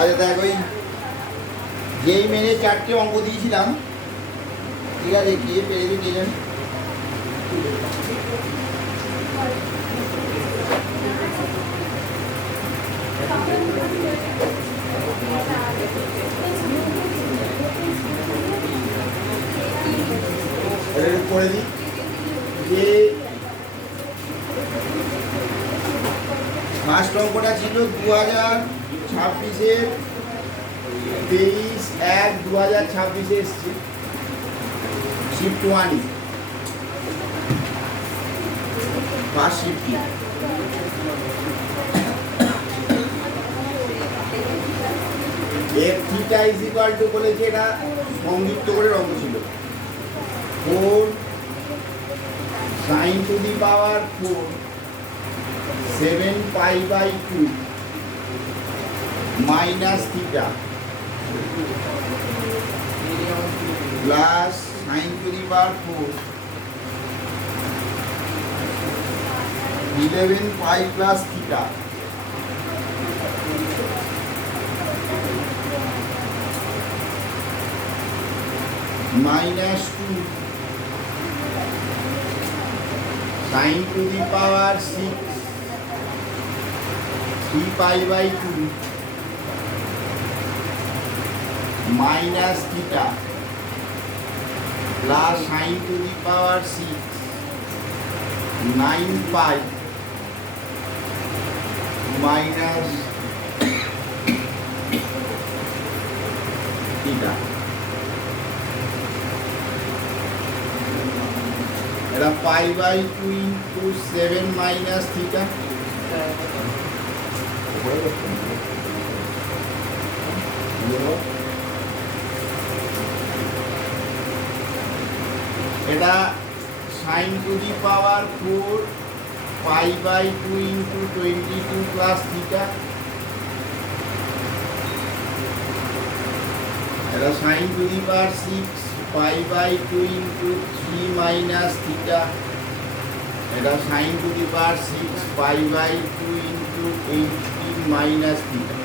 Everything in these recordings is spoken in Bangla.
আচ্ছা দেখ ওই যেই মেনে 4টে অঙ্ক দিয়েছিলাম, ঠিক আছে, কে পেরেছে কে জানি। করে দিই যে ফার্স্ট অঙ্কটা ছিল 2026-এর 23/1/2026 এসছে, shift 1 first shift. F theta is equal two বলেছে, এটা সংযুক্ত করে অঙ্ক ছিল 4 sin to the power 4 7 pi by 2 minus theta plus sin to the power 4 11 pi plus theta minus 2 sin to the power 6 3 pi by 2 minus theta plus sin to the power 6 9 pi minus theta। এটা pi by 2 into 7 minus theta। এটা sin to the power 4 pi by 2 into 22 plus theta। এটা sin to the power 6 pi by 2 into 3 minus theta। এটা sin to the power 6 pi by 2 into 18 minus theta।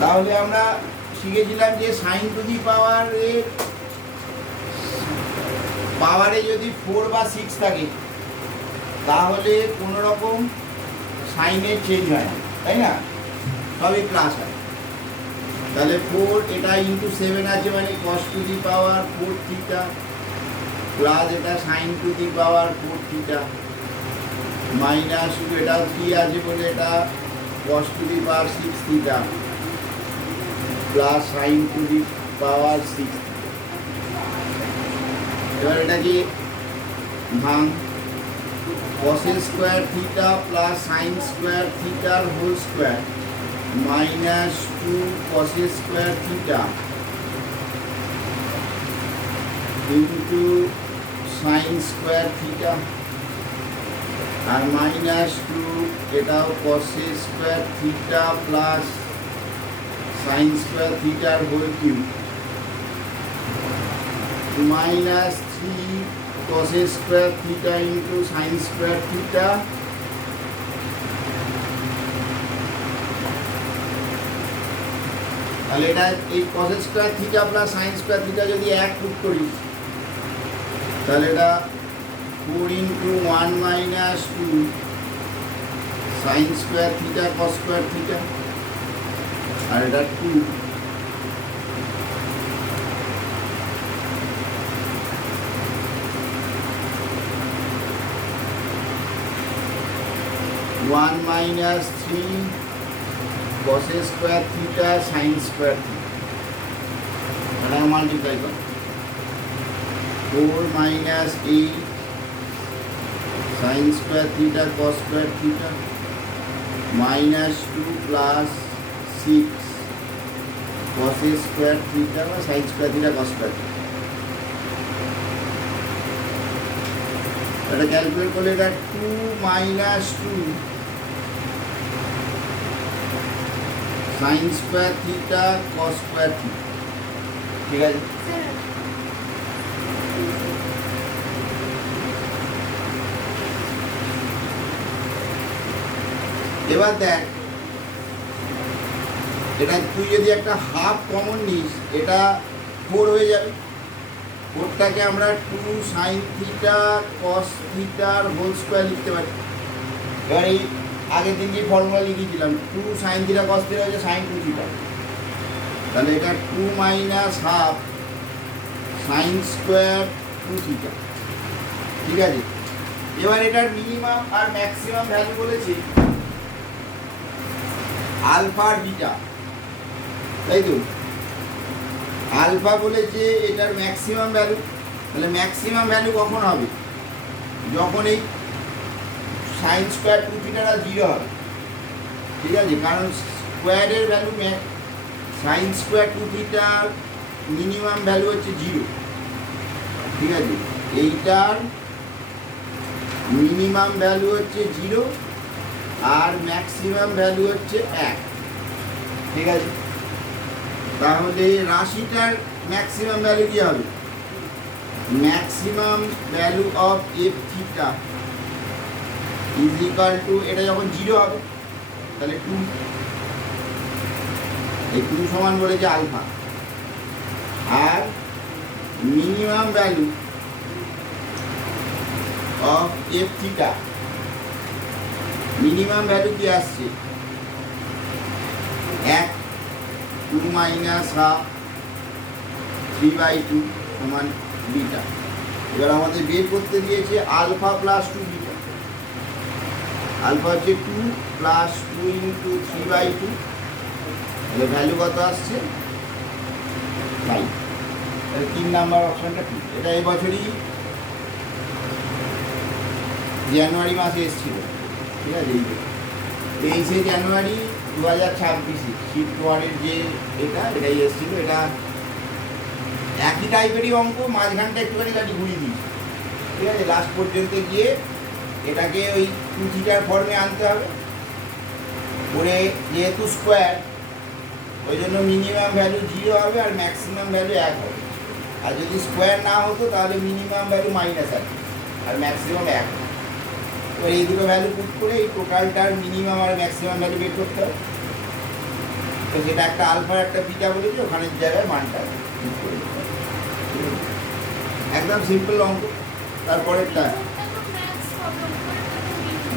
তাহলে আমরা শিখেছিলাম যে sin to the power এর পাওয়ারে যদি 4 বা 6 থাকে তাহলে কোনো রকম সাইনের চেঞ্জ হয় না, তাই না, সবই প্লাস হয়। তাহলে 4 এটা ইন্টু 7 আছে মানে cos to the power 4 theta plus এটা sin to the power 4 theta minus এটা কি আছে বলে এটা cos to the power 6 theta plus sin to the power 6। এবার এটাকে ভাঙ, cos square theta plus sin square theta whole square minus 2 cos square theta into sin square theta আর minus 2 এটাও cos square theta plus sin square theta whole cube minus 3 cos square theta into sin square theta তাহলে এটা এই cos square theta plus sin square theta যদি এক পুট করি তাহলে এটা 4 into 1 minus 2 sin square theta cos square theta আর এটা 2 1 minus 3 cos square theta sin square theta এটা মাল্টিপ্লাই কর 4 minus 8 sin square theta cos square theta minus 2 plus 6 cos square theta বা sin square theta cos square theta। এটা ক্যালকুলেট করলে এটা 2 minus 2 sin square theta cos square theta, ঠিক আছে। এবার দেখ, এটা তুই যদি একটা হাফ কমন নিস, এটা 4 হয়ে যাবে। 4টাকে আমরা 2 sin থিটা cos থিটার হোল স্কোয়ার লিখতে পারি। এবার এই আগের দিন যে ফর্মুলা লিখেছিলাম, 2 sin থিটা cos থিটা হচ্ছে sin 2 থিটা, তাহলে এটা 2 minus half sin square 2 theta. ঠিক আছে, এবার এটার মিনিমাম আর ম্যাক্সিমাম ভ্যালু বলেছি আলফা আর বিটা, তাই তো? আলফা বলেছে এটার ম্যাক্সিমাম ভ্যালু, তাহলে ম্যাক্সিমাম ভ্যালু কখন হবে? যখন এই সাইন স্কোয়ার 2 থিটাটা 0 হবে। ঠিক আছে, কারণ স্কোয়ারের ভ্যালু সাইন স্কোয়ার 2 থিটার মিনিমাম ভ্যালু হচ্ছে 0। ঠিক আছে, এইটার মিনিমাম ভ্যালু হচ্ছে 0 আর ম্যাক্সিমাম ভ্যালু হচ্ছে 1। ঠিক আছে, তাহলে রাশিটার ম্যাক্সিমাম ভ্যালু কী হবে? Maximum value of F theta is equal two, এটা যখন 0 হবে তাহলে 2, এই 2 সমান বলেছে আলফা, আর minimum value of F theta, minimum value কি আসছে? 1, 2 মাইনাস হাফ 3/2 সমান বিটা। এবার আমাদের বের করতে দিয়েছে আলফা প্লাস 2 বিটা। আলফা হচ্ছে 2 প্লাস 2 ইন্টু 3/2, তাহলে ভ্যালু কত আসছে? 5। তাহলে 3 নাম্বার অপশানটা ঠিক। এটা এই বছরই জানুয়ারি মাসে এসেছিল। ঠিক আছে, 23শে জানুয়ারি 2026 শিফট 1-এর যে এটাই এসেছিল। এটা একই টাইপেরই অঙ্ক, মাঝখানটা একটুখানি কাটি ঘুরিয়ে দিই। ঠিক আছে, লাস্ট পর্যন্ত গিয়ে এটাকে ওই 2 থিটার ফর্মে আনতে হবে। করে যেহেতু স্কোয়ার, ওই জন্য মিনিমাম ভ্যালু 0 হবে আর ম্যাক্সিমাম ভ্যালু 1 হবে। আর যদি স্কোয়ার না হতো তাহলে মিনিমাম ভ্যালু মাইনাস আছে আর ম্যাক্সিমাম 1। এবার এই দুটো ভ্যালু পুট করে এই টোটালটার মিনিমাম আর ম্যাক্সিমাম ভ্যালু বের করতে হবে। তো সেটা একটা আলফার একটা বিটা বলেছি, ওখানের জায়গায় মানটা ঠিক করে দিতে হবে। একদম সিম্পল অঙ্ক। তারপরেরটা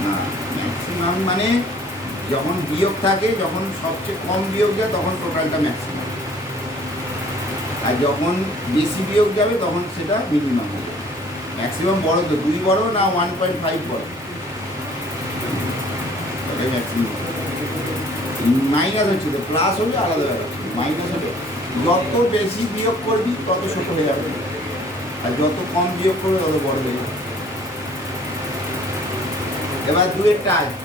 না, ম্যাক্সিমাম মানে যখন বিয়োগ থাকে, যখন সবচেয়ে কম বিয়োগ যায় তখন টোটালটা ম্যাক্সিমাম, আর যখন বেশি বিয়োগ যাবে তখন সেটা মিনিমাম হয়ে যাবে। ম্যাক্সিমাম বড় তো 2 বড় না 1.5 বড়, তাহলে ম্যাক্সিমাম। মাইনাস হচ্ছে তো, প্লাস হলে আলাদা ব্যাপার, মাইনাস হলে যত বেশি বিয়োগ করবি তত ছোট হয়ে যাবে, আর যত কম বিয়োগ করবে তত বড় হয়ে যাবে। এবার 2-এরটা আছে,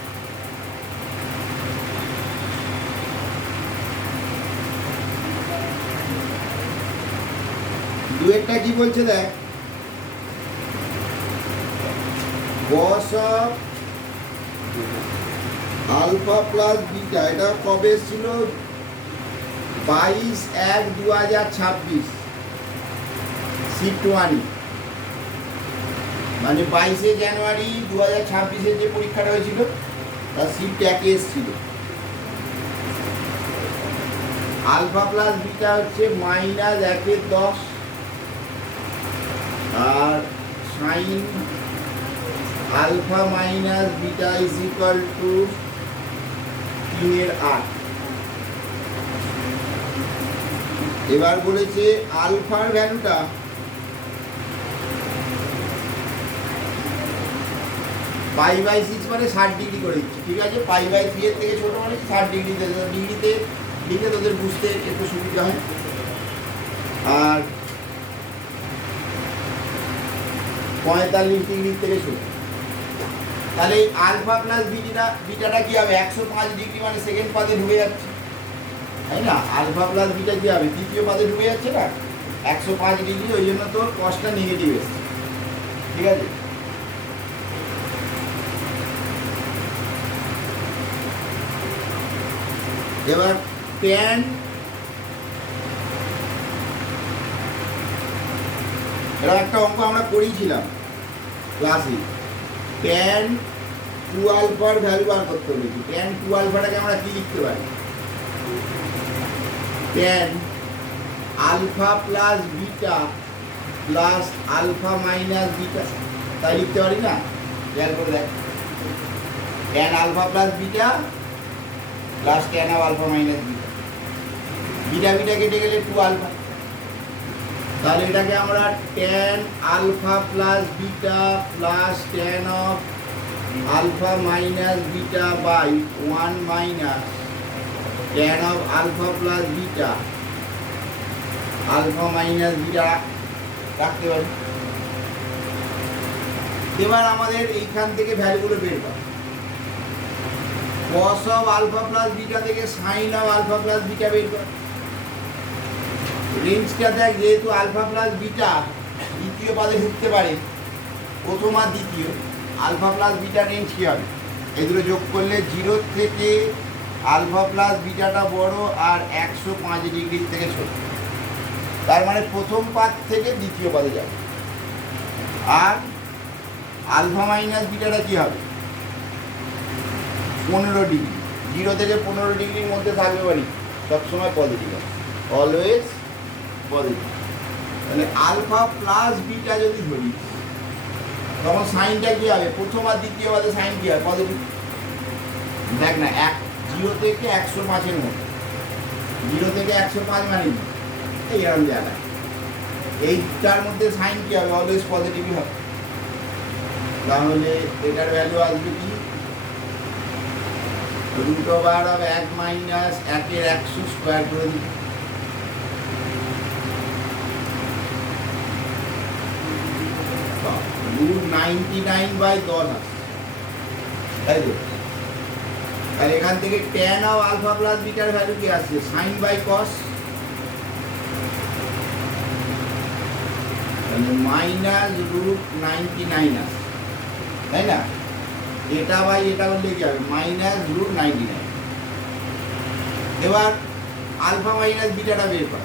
দুয়েরটা কি বলছে দেখ, cos of alpha plus beta, এটা কবে ছিল? 22/1/2026 শিফট 1, মানে 22শে জানুয়ারি 2026-এ যে পরীক্ষাটা হয়েছিল তার শিফট 1-এ এসেছিল। আলফা প্লাস বিটা হচ্ছে -1/10 আর sine alpha minus beta is equal to 3/8। এবার বলেছে আলফার ভ্যালুটা π/6 মানে 60 ডিগ্রি করে দিচ্ছে। ঠিক আছে, π/3 এর থেকে ছোট মানে 60 ডিগ্রিতে, ডিগ্রিতে লিখে তোদের বুঝতে একটু সুবিধা হয়। আর 45 ডিগ্রি থেকে ছোট, তাহলে আলফা প্লাস বিটাটা কি হবে? 105 ডিগ্রি মানে সেকেন্ড পাদে ঢুকে যাচ্ছে, তাই না? আলফা প্লাস বিটা কি হবে? তৃতীয় পাদে ঢুকে যাচ্ছে না, 105 ডিগ্রি, ওই জন্য তোর কসটা নেগেটিভ এসছে। ঠিক আছে, এবার ট্যান, এটা একটা অঙ্ক আমরা করেছিলাম ক্লাসে, ট্যান টু আলফার ভ্যালু বার করতে বলেছি। ট্যান টু আলফাটাকে আমরা কি লিখতে পারি? Tan alpha plus beta plus alpha minus beta, তাই লিখতে পারি না? খেয়াল করে দেখ, tan alpha plus beta plus tan of alpha minus beta, beta beta কেটে গেলে টু আলফা, তাহলে এটাকে আমরা tan alpha plus beta plus tan of alpha minus beta by one minus tan of alpha plus beta alpha minus beta রাখতে পারি। এবার আমাদের এইখান থেকে ভ্যালুগুলো বের করা, cos of alpha plus beta থেকে sine of alpha plus beta বের করা। রেঞ্জটা দেখ, যেহেতু আলফা প্লাস বিটা দ্বিতীয় পাদে ঢুকতে পারে, প্রথম আর দ্বিতীয়, আলফা প্লাস বিটা রেঞ্জ কী হবে? এই দুটো যোগ করলে 0 থেকে আলফা প্লাস বিটাটা বড় আর 105 ডিগ্রির থেকে ছোট, তার মানে প্রথম পাদ থেকে দ্বিতীয় পাদে যাবে। আর আলফা মাইনাস বিটাটা কী হবে? 15 ডিগ্রি, 0 থেকে 15 ডিগ্রির মধ্যে থাকবে বাড়ি, সবসময় পজিটিভ হবে, অলওয়েজ পজিটিভ। তাহলে আলফা প্লাস বিটা যদি ধরি, তখন সাইনটা কী হবে? প্রথম আর দ্বিতীয় পাদে সাইন কী হবে? পজিটিভ। দেখ না, 0 থেকে 105-এর মধ্যে, 0 থেকে 105 মানে এইরকম জায়গায়, এইটার মধ্যে সাইন কী হবে? অলওয়েজ পজিটিভই হবে। তাহলে এটার ভ্যালু আসবে কি? রুট ওভার অফ 1 মাইনাস 1-এর 100 স্কোয়ার করে দিই, রুট 99/10 আসে, তাই তো? আর এখান থেকে ট্যান অফ আলফা প্লাস বিটার ভ্যালু কি আসছে? Sine by cos, minus root 99 আসে, তাই না? এটা বাই এটা করলে কি হবে? Minus root 99। এবার আলফা মাইনাস বিটাটা বের কর,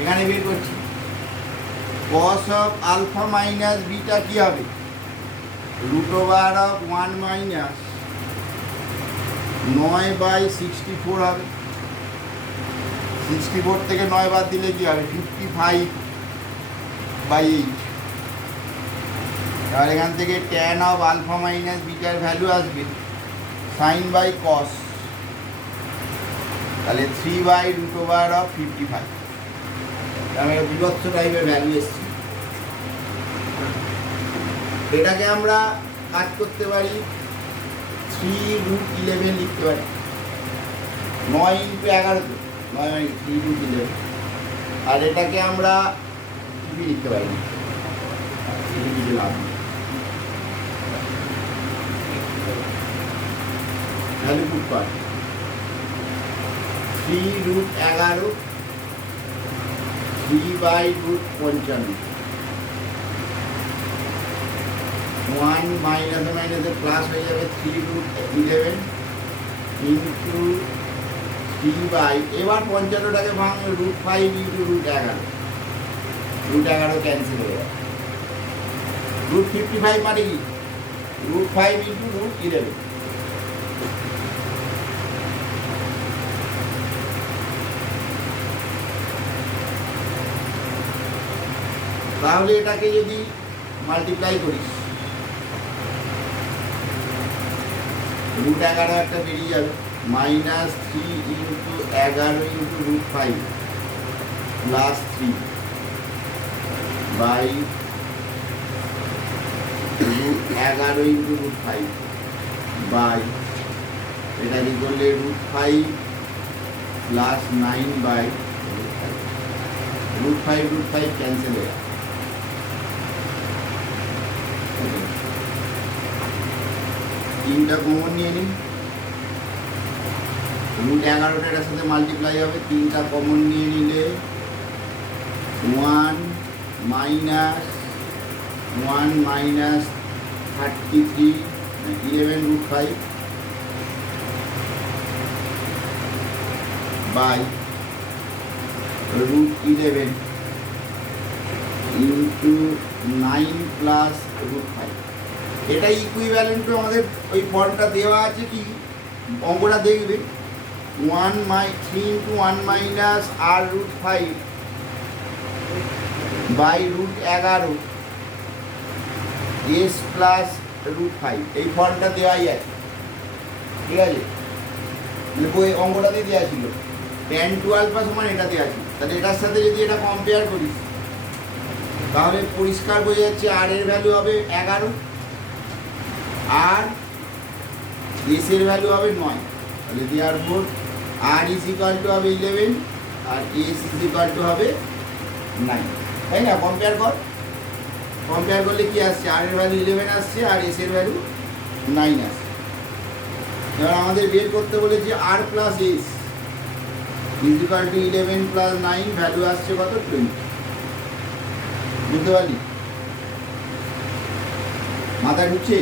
এখানে বের করছি। Cos of alpha minus beta কি হবে? রুট ওভার অফ 1 মাইনাস 9/64 হবে। 64 থেকে 9 বাদ দিলে কি হবে? 55/8। আর এখান থেকে ট্যান অফ আলফা মাইনাস বিটার ভ্যালু আসবে সাইন বাই কস, তাহলে 3/√55। আমি বিভৎস টাইপের ভ্যালু এসেছি। এটাকে আমরা কাজ করতে পারি, 3√11 লিখতে পারি। 9 × 11 তো 9 3√11। আর এটাকে আমরা কি লিখতে পারি? ভ্যালু পুট কর, 3√11 3/√55, 1 মাইনাসে মাইনাসে প্লাস হয়ে যাবে 3√11 ইন্টু 3/, এবার 55টাকে ভাঙ, √5 ইন্টু √11, √11 ক্যান্সেল হয়ে যাবে। √55 মানে কি? √5 ইন্টু √11। তাহলে এটাকে যদি মাল্টিপ্লাই করিস, √11 একটা বেরিয়ে যাবে, -3 into 11 into √5 plus 3 by √11 into √5 by, এটা কি করলে √5 প্লাস 9/√5, √5 ক্যান্সেল হয়ে যাবে। তিনটা কমন নিয়ে নিন, √11টার সাথে মাল্টিপ্লাই হবে, 3টা কমন নিয়ে নিলে 1 মাইনাস 33 11√5 বাই √11 ইন্টু 9 প্লাস √5। এটা ইকুইভ্যালেন্ট টু আমাদের ওই ফর্মটা দেওয়া আছে কি অঙ্কটা দেখবে 3 into 1 minus R root 5 by root 11 S plus root 5 এই ফর্মটা দেওয়াই আছে, ঠিক আছে? ওই অঙ্কটাতে দেওয়া ছিল tan 12 সমান এটা দেওয়া আছে। তাহলে এটার সাথে যদি এটা কম্পেয়ার করি তাহলে পরিষ্কার বোঝা যাচ্ছে আর এর ভ্যালু হবে 11 আর এস এর ভ্যালু হবে 9। তাহলে therefore R is equal to হবে 11 আর এস ইজ ইকুয়াল টু হবে 9, তাই না? কম্পেয়ার করলে কি আসছে? আর এর ভ্যালু 11 আসছে আর এস এর ভ্যালু 9 আসছে। এবার আমাদের বের করতে বলেছে আর plus S is equal to 11 plus 9, ভ্যালু আসছে কত? 20। বুঝতে পারলি? মাথায় ঢুকছে?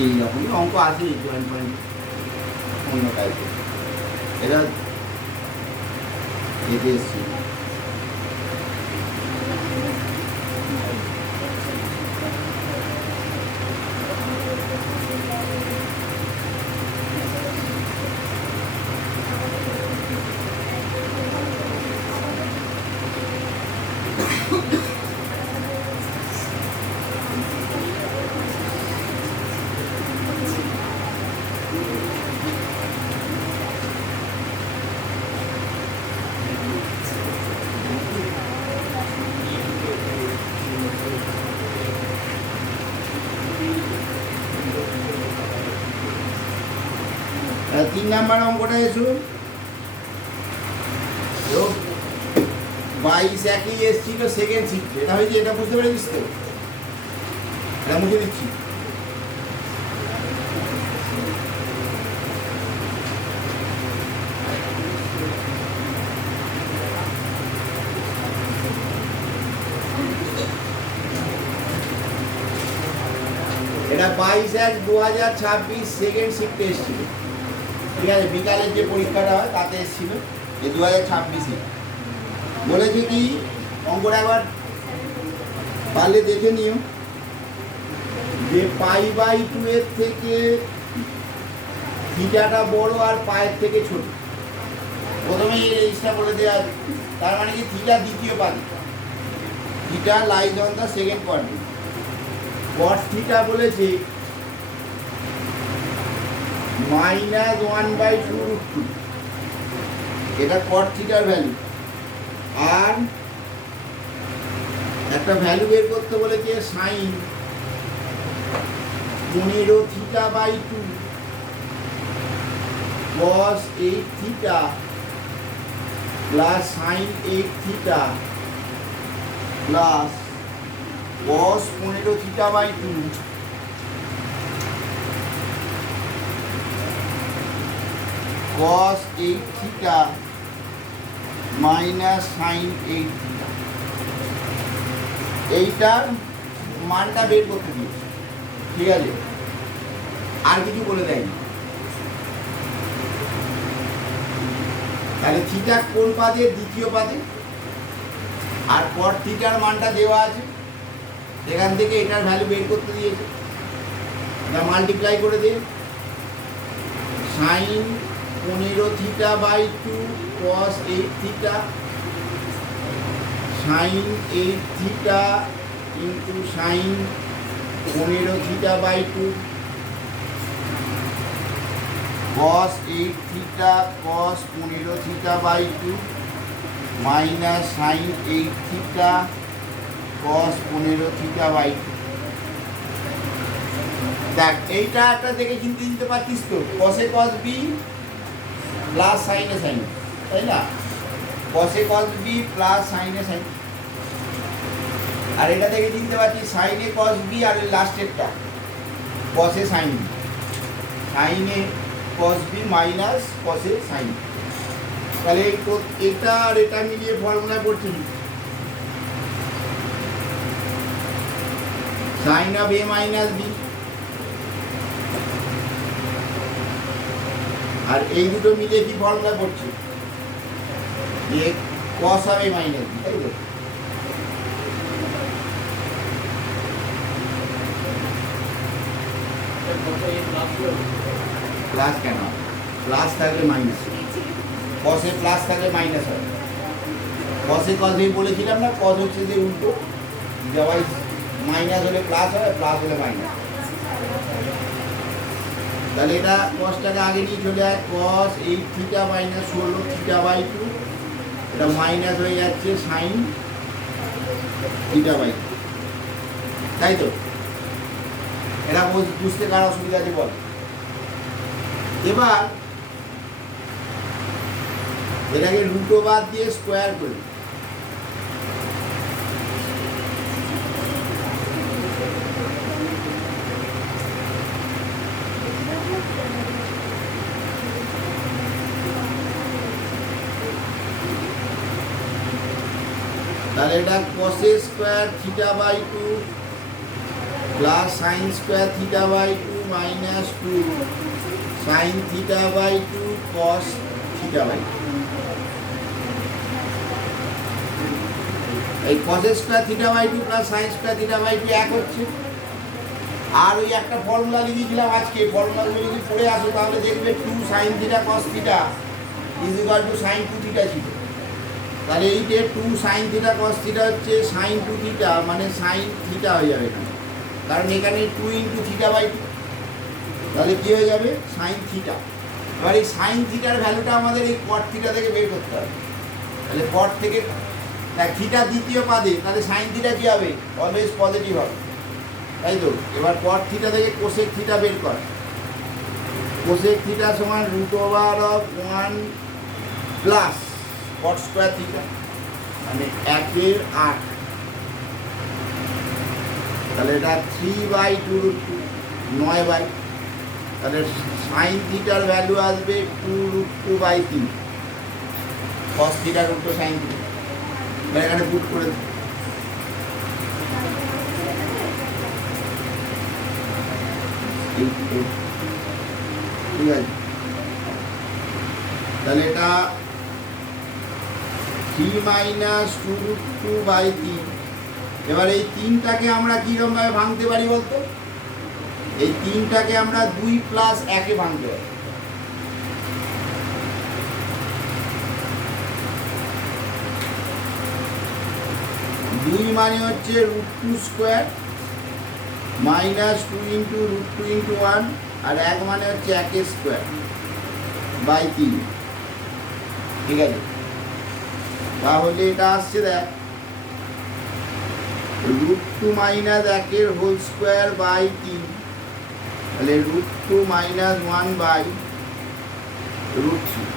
এইরকমই অঙ্ক আছে জয়েন্ট পয়েন্ট অন্য টাইপের, এটা এতে এসছে। তিন নাম্বার অঙ্কটা এসো, 22 একই এসছিল সেকেন্ড শিফট। এটা হয়েছে, এটা বুঝতে পেরেছিস তো? এটা মুখে দিচ্ছি। এটা 22/1/2026 সেকেন্ড শিফটে এসেছিল, ঠিক আছে? বিকালের যে পরীক্ষাটা হয় তাতে এসেছিল এই 2026-এ। বলেছে কি অঙ্কটা একবার পারলে দেখে নিও যে π/2 এর থেকে থিটাটা বড় আর পায়ের থেকে ছোট। প্রথমে এই জিনিসটা বলে দেওয়া আছে, তার মানে কি থিটা দ্বিতীয় পাদে, theta lies on the second quadrant. cos theta বলেছে -1/2√2, এটা cot থিটার ভ্যালু। আর একটা ভ্যালু বের করতে বলেছে sin 15 θ/2 cos 8 θ plus sin 8 θ plus cos 15 θ/2 cos 8 θ minus sin 8 θ। এইটার মানটা বের করতে দিয়েছে, ঠিক আছে? আর কিছু বলে দেয়নি। তাহলে থিটা কোন পাদে? দ্বিতীয় পাদে। আর cot থিটার মানটা দেওয়া আছে, এখান থেকে এটার ভ্যালু বের করতে দিয়েছে। এটা মাল্টিপ্লাই করে দিয়ে sin 15 θ/2 cos 8 θ sin 8 θ into sin 15 θ/2 cos 8 θ cos 15 θ/2 minus sin 8 θ cos 15 θ/2। দেখ এইটা একটা দেখে চিনতে দিতে পারছিস তো, cos cos b plus sin sin, তাই না? cos cos b plus sin sin। আর এটা দেখে চিনতে পারছিস sin cos b আর লাস্টেরটা cos sin b, sin cos b minus cos sin। তাহলে এটা আর এটা মিলিয়ে ফর্মুলা পড়ছি sin of a minus b, আর এই দুটো মিলিয়ে কি ফর্মুলা করছে যে cos of a minus b, তাই তো? প্লাস কেন? প্লাস থাকলে মাইনাস, কসে প্লাস থাকলে মাইনাস হয়। কসে কস দিয়ে বলেছিলাম না, কস হচ্ছে যে উল্টো, যাওয়াই মাইনাস হলে প্লাস হয়, প্লাস হলে মাইনাস। তাহলে এটা কসটাকে আগে নিয়ে চলে যায়, কস 8 থিটা মাইনাস 16 থিটা বাই 2, এটা মাইনাস হয়ে যাচ্ছে সাইন থিটা বাই 2, তাই তো? এটা বুঝতে কার অসুবিধা আছে বল? এবার এটাকে রুট ওভার দিয়ে স্কোয়ার করে, তাহলে এটা কসে square theta by 2 plus sine square theta by 2 minus 2 sine theta by 2 cos theta by 2। এই কসের square theta by 2 plus sine square theta by 2 এক হচ্ছে। আর ওই একটা ফর্মুলা লিখেছিলাম আজকে, ফর্মুলাগুলো যদি পড়ে আসো তাহলে দেখবে 2 sine theta cos theta is equal to sine 2 theta ছিল। তাহলে এই যে 2 সাইন থিটা কস থিটা হচ্ছে সাইন 2 থিটা, মানে সাইন থিটা হয়ে যাবে এখানে, কারণ এখানে 2 ইন্টু থিটা বাই 2, তাহলে কী হয়ে যাবে? Sine theta. এবার এই সাইন থিটার ভ্যালুটা আমাদের এই কট থিটা থেকে বের করতে হবে। তাহলে কট থেকে থিটা দ্বিতীয় পাদে, তাহলে সাইন থিটা কী হবে? অলওয়েজ পজিটিভ হবে, তাই তো? এবার কট থিটা থেকে কোসেক থিটা বের কর। কোসেক থিটা সমান root over of 1 plus cot square theta, মানে 1/8। তাহলে এটা 3/2 রুট 2, 9 বাই, তাহলে সাইন থিটার ভ্যালু আসবে 2 রুট 2/3, কস থিটার উল্টো সাইন থিটা। এখানে পুট করে ঠিক আছে। তাহলে এটা 3 মাইনাস 2 রুট 2/3। এবার এই 3টাকে আমরা কীরকমভাবে ভাঙতে পারি বলতো? এই 3টাকে আমরা 2 প্লাস 1-এ ভাঙতে পারি। দুই মানে হচ্ছে root 2 square minus 2 into root 2 into 1, আর 1 মানে হচ্ছে 1 স্কোয়ার বাই 3, ঠিক আছে? তাহলে এটা আসছে দেখ root 2 minus 1 whole square by 3, তাহলে root 2 minus 1 by root 3,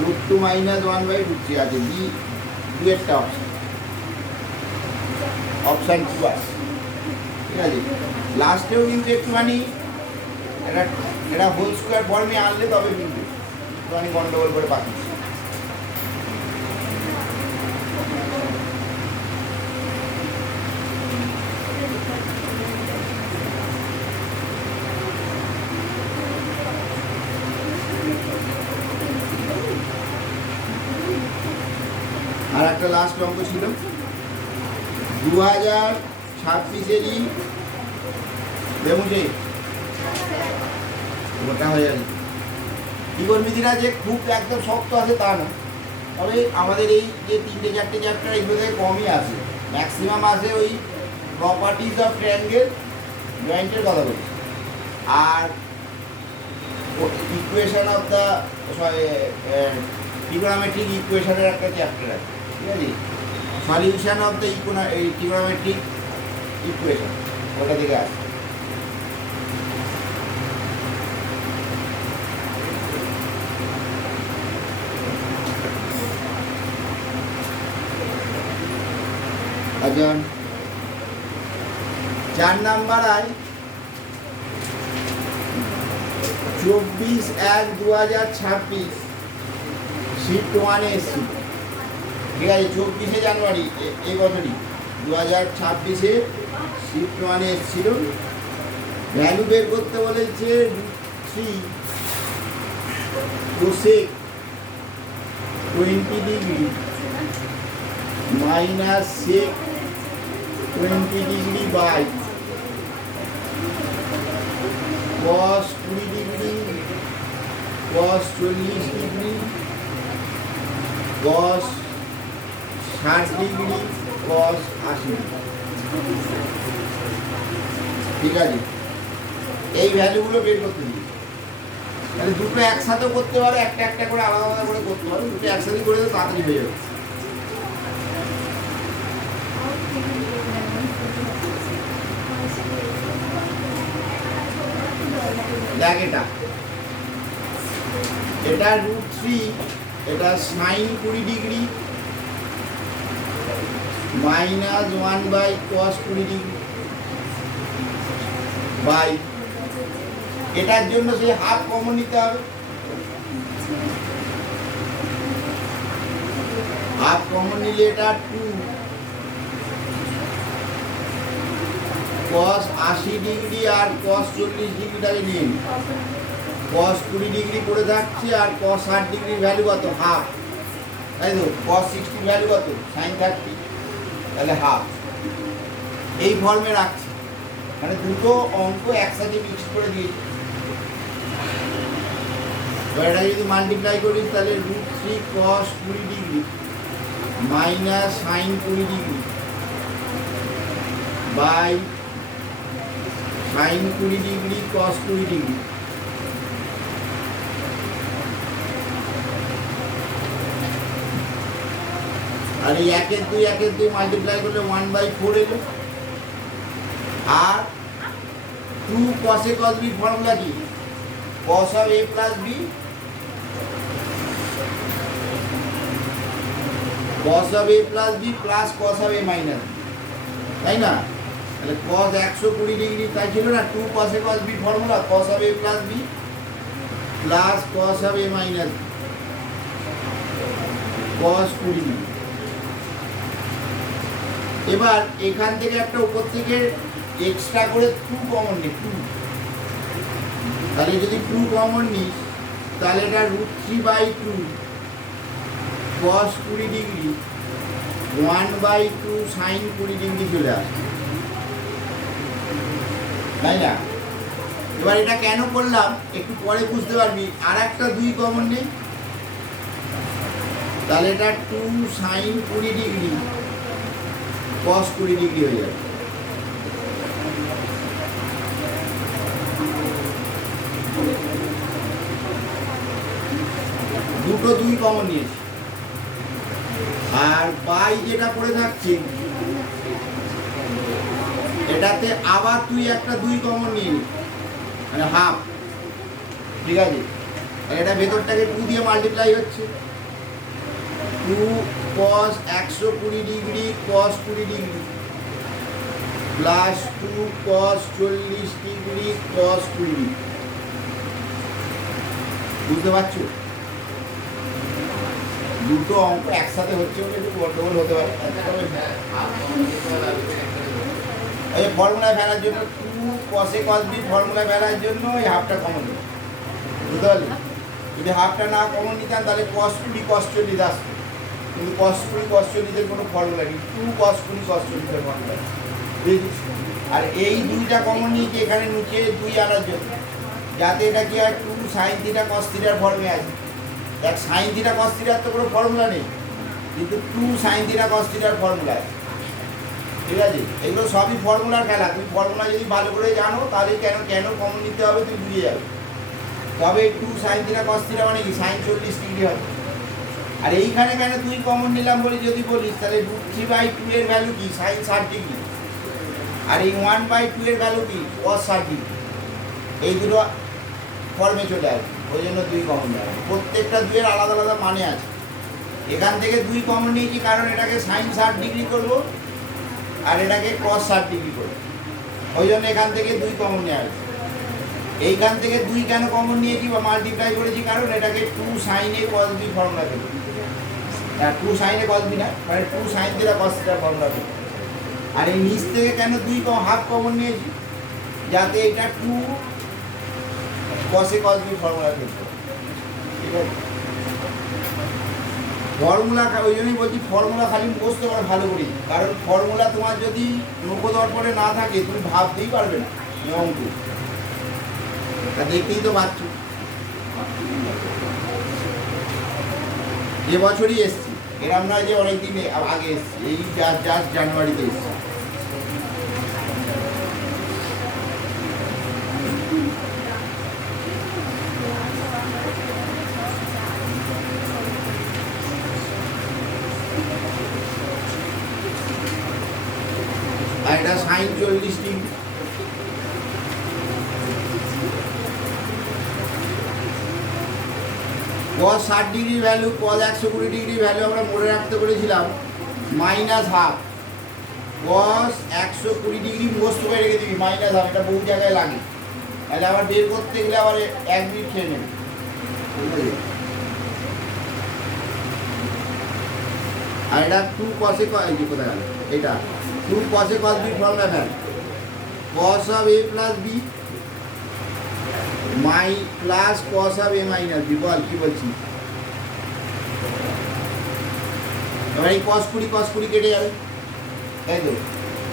root 2 minus 1 by root 3 আছে। দুয়েরটা অপশান 2 আছে, ঠিক আছে? লাস্টেও কিন্তু একটুখানি এটা হোল স্কোয়ার ফর্মে আনলে তবে কিন্তু একটুখানি গন্ডগোল করে পাচ্ছি। আর একটা লাস্ট অঙ্ক ছিল 2026-এরই বেমুজে, ওটা হয়ে যাবে। ত্রিকোণমিতিটা যে খুব একদম শক্ত আছে তা না, তবে আমাদের এই যে 3-4টে চ্যাপ্টার এগুলো থেকে কমই আসে, ম্যাক্সিমাম আসে ওই প্রপার্টিজ অফ ট্রায়াঙ্গেল জয়েন্টের কথা বলছি, আর ইকুয়েশন অফ দ্য ট্রিগোনোমেট্রিক ইকুয়েশনের একটা চ্যাপ্টার আছে, ঠিক আছে? Solution of the trigonometric equation, ওটা থেকে আসে। আচ্ছা, 4 নাম্বার আয় 24/1/2026 শিফট 1-এ এসেছিল, ঠিক আছে? 24শে জানুয়ারি এই বছরই 2026-এ শিফট 1-এ এসেছিল। ভ্যালু বের করতে বলেছে √3 cosec 20 degree minus sec 20 degree by cos 20 degree cos 40 degree cos 60 degree cos 80 degree. ঠিক আছে, এই ভ্যালুগুলো বের করতে দিই। তাহলে দুটো একসাথে করতে পারো, একটা একটা করে আলাদা আলাদা করে করতে পারো, দুটো একসাথে করে দিলে তাড়াতাড়ি হয়ে যাবে। দেখ এটা √3, এটা sin 20 degree minus 1/cos 20 degree by, এটার জন্য সেই হাফ কমন নিতে হবে। হাফ কমন নিলে এটা 2 cos 80 ডিগ্রি আর cos 40 ডিগ্রিটাকে নিয়ে নিই। cos 20 ডিগ্রি করে থাকছে আর cos 60 ডিগ্রির ভ্যালু কত? হাফ, তাই তো? cos 60 ভ্যালু কত? sin 30, তাহলে হাফ। এই ফর্মে রাখছি, মানে দুটো অঙ্ক একসাথে মিক্স করে দিয়েছি। এবার এটা যদি মাল্টিপ্লাই করিস তাহলে √3 cos 20 degree minus sin 20 degree by sin 20 degree cos 20 degree. আর এই 1/2 মাল্টিপ্লাই করলে 1/4 এলো। আর 2 cos a cos b formula কি? cos of a plus b cos of a plus b plus cos of a minus b, তাই না? তাহলে cos 120 ডিগ্রি তাই ছিল না, 2 cos a cos b formula cos of a plus b plus cos of a minus b cos 20 degree. এবার এখান থেকে একটা উপর থেকে এক্সট্রা করে 2 কমন নি, 2, তাহলে যদি 2 কমন নিস তাহলে এটা √3/2 cos 20 ডিগ্রি 1/2 sin 20 ডিগ্রি চলে আসে, তাই না? এবার এটা কেন করলাম একটু পরে বুঝতে পারবি। আর একটা 2 কমন নেই, তাহলে এটা 2 sin 20 ডিগ্রি cos 20 ডিগ্রি হয়ে যাবে। দুটো 2 কমন নিয়েছি। আর বাই যেটা পড়ে থাকছে এটাতে আবার তুই একটা 2 কমন নিয়ে নি, মানে হাফ। ঠিক আছে, এটা ভেতরটাকে 2 দিয়ে মাল্টিপ্লাই হচ্ছে। 2 cos 120 degree cos 20 degree plus 2 cos 40 degree cos 20। বুঝতে পারছো? দুটো অঙ্ক একসাথে হচ্ছে বলে একটু গন্ডগোল হতে পারে। এই ফর্মুলায় ফেলার জন্য 2 cos a cos b ফর্মুলায় ফেলার জন্য এই হাফটা কমন নিই। বুঝতে পারলি? যদি হাফটা না কমন নিতাম তাহলে cos 20 cos 40 আসতো, কিন্তু cos 20 cos 40 এর কোনো ফর্মুলা নেই, 2 cos 20 cos 40 এর ফর্মুলা। আর এই 2টা কমন নিয়েছি এখানে নিচে 2 আনার জন্য, যাতে এটা কি হয় 2 sin θ cos θ এর ফর্মে আছে। দেখ sin θ cos θ এর তো কোনো ফর্মুলা নেই, কিন্তু 2 sin θ cos θ এর ফর্মুলা আছে। ঠিক আছে, এগুলো সবই ফর্মুলার খেলা। তুমি ফর্মুলা যদি ভালো করে জানো তাহলে কেন কমন নিতে হবে তুমি বুঝে যাবে। তবে 2 sin θ cos θ মানে কি? sin 40 ডিগ্রি হবে। আর এইখানে কেন তুই কমন নিলাম বলি যদি বলিস, তাহলে √3/2 এর ভ্যালু কি? sin 60 degree. আর এই 1/2 এর ভ্যালু কি? cos 60 degree. এই দুটো ফর্মে চলে আসবে, ওই জন্য 2 কমন নেওয়া। প্রত্যেকটা 2 এর আলাদা আলাদা মানে আছে। এখান থেকে 2 কমন নিয়েছি কারণ এটাকে sin 60 ডিগ্রি করবো আর এটাকে cos 60 ডিগ্রি করবো, ওই জন্য এখান থেকে 2 কমন নেওয়া আছে। এইখান থেকে 2 কেন কমন নিয়েছি বা মাল্টিপ্লাই করেছি? কারণ এটাকে 2 sin a cos b formula দেবো। 2 sin a cos b না, মানে 2 sin θ cos θ ফর্মুলা দেবো। আর এই নিচ থেকে কেন 2 হাফ কমন নিয়েছি? যাতে এটা 2 cos a cos b formula দেবো। ঠিক আছে, ফর্মুলা ওই জন্যই বলছি ফর্মুলা খালি মুখস্থ করা ভালো করি, কারণ ফর্মুলা তোমার যদি নৌকোদর্পণে না থাকে তুমি ভাবতেই পারবে না অঙ্ক। তা দেখতেই তো পাচ্ছ এবছরই এসছি, এরম নয় যে অনেকদিন আগে এসছি, এই জাস্ট জানুয়ারিতে এসছি। আর এটা sine 40 degree, cos 60 degree value, cos 120 degree value আমরা মনে রাখতে পেরেছিলাম -12, cos 120 ডিগ্রি মুখস্থ করে রেখে দিবি -12, এটা বহু জায়গায় লাগে, তাহলে আবার বের করতে গেলে আবার 1 মিনিট খেয়ে নেবে। আর এটা 2 cos এ কোথায় গেল, এটা 2 cos A cos b formula fail, cos of a plus b plus cos of a minus b, বল কি বলছি। এবার এই cos 20 কেটে যাবে, তাই তো,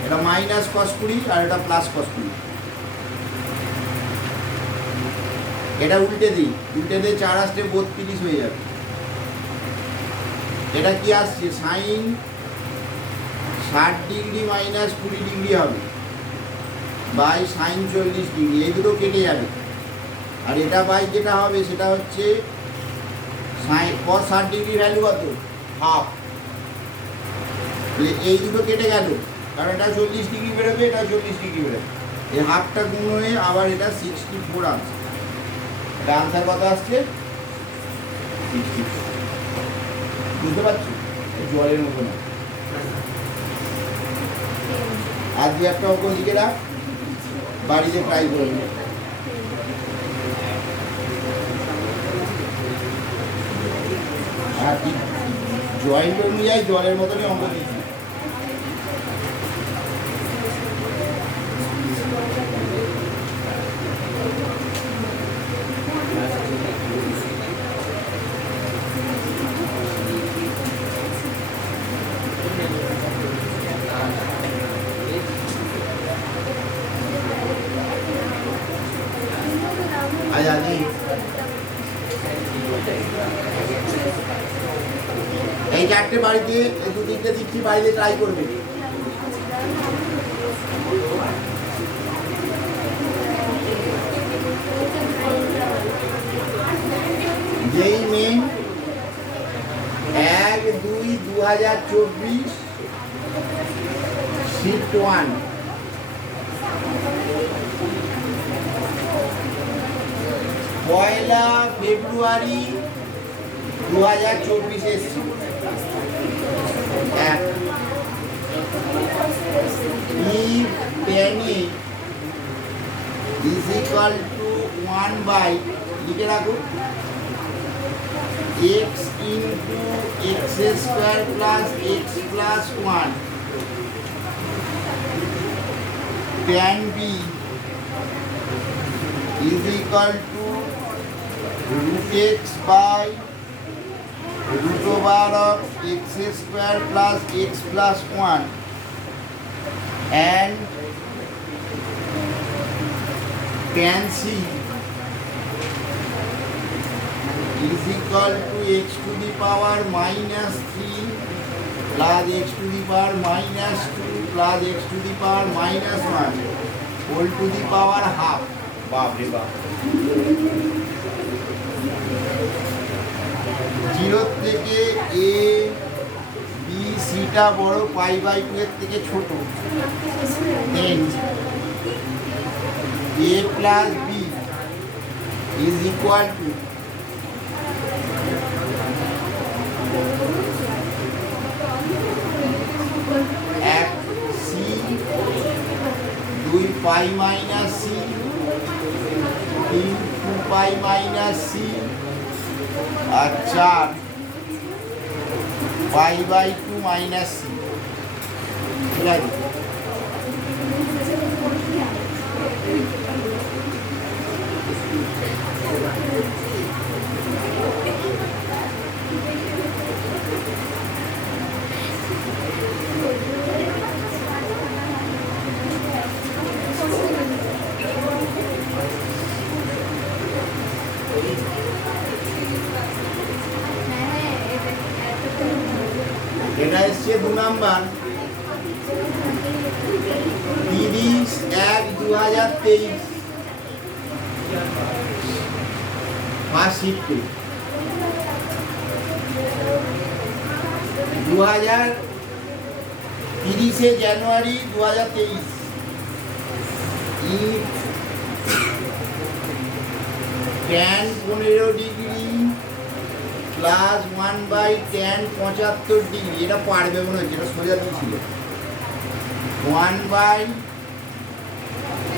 এটা মাইনাস cos 20 আর এটা প্লাস cos 20, এটা উল্টে দিই, 4 আসতে 32 হয়ে যাবে। এটা কি আসছে, সাইন 60 ডিগ্রি মাইনাস 20 ডিগ্রি হবে বাই সাইন 40 ডিগ্রি, এই দুটো কেটে যাবে। আর এটা বাই যেটা হবে সেটা হচ্ছে সাইন cos 60 ডিগ্রি ভ্যালু কত, হাফ, এই দুটো কেটে গেল, কারণ এটা 40 ডিগ্রি বেরোবে, এটা 40 ডিগ্রি বেরোবে, এই হাফটা গুণ হয়ে আবার এটা 64 আসছে। এটা আনসার কত আসছে, 64। বুঝতে পারছো, জলের মতো না। আর দু একটা অঙ্ক লিখে রাখ, বাড়িতে ট্রাই করে নে। আর জয়েন্ট অনুযায়ী জলের মতনই অঙ্ক দিচ্ছি। এই চারটে বাড়িতে 2-3টে দিচ্ছি, বাড়িতে ট্রাই করবে। যেই মেন 1-2-2024 শিফট 1, পয়লা ফেব্রুয়ারি 2024 এসছি। If tan is equal to 1 by, লিখে রাখো, x into x square plus x plus 1, tan b is equal to root x by root over of x square plus x plus 1, and tan c is equal to x to the power minus 3 plus x to the power minus 2 plus x to the power minus 1 whole to the power half। বাপ রে বাপ, 0 থেকে a b c টা বড়, π/2 এর থেকে ছোট, দেন a plus b is equal to c 2π minus c 2π minus c R 4 π/2 minus c, ঠিক আছে। এটা এসছে 2 নাম্বার 30/1/2023 ফার্স্ট শিফটে 30 জানুয়ারি 2023 tan 15 degree plus 1/tan 75 degree, এটা পারবে মনে হচ্ছে, এটা সোজা ছিল 1/tan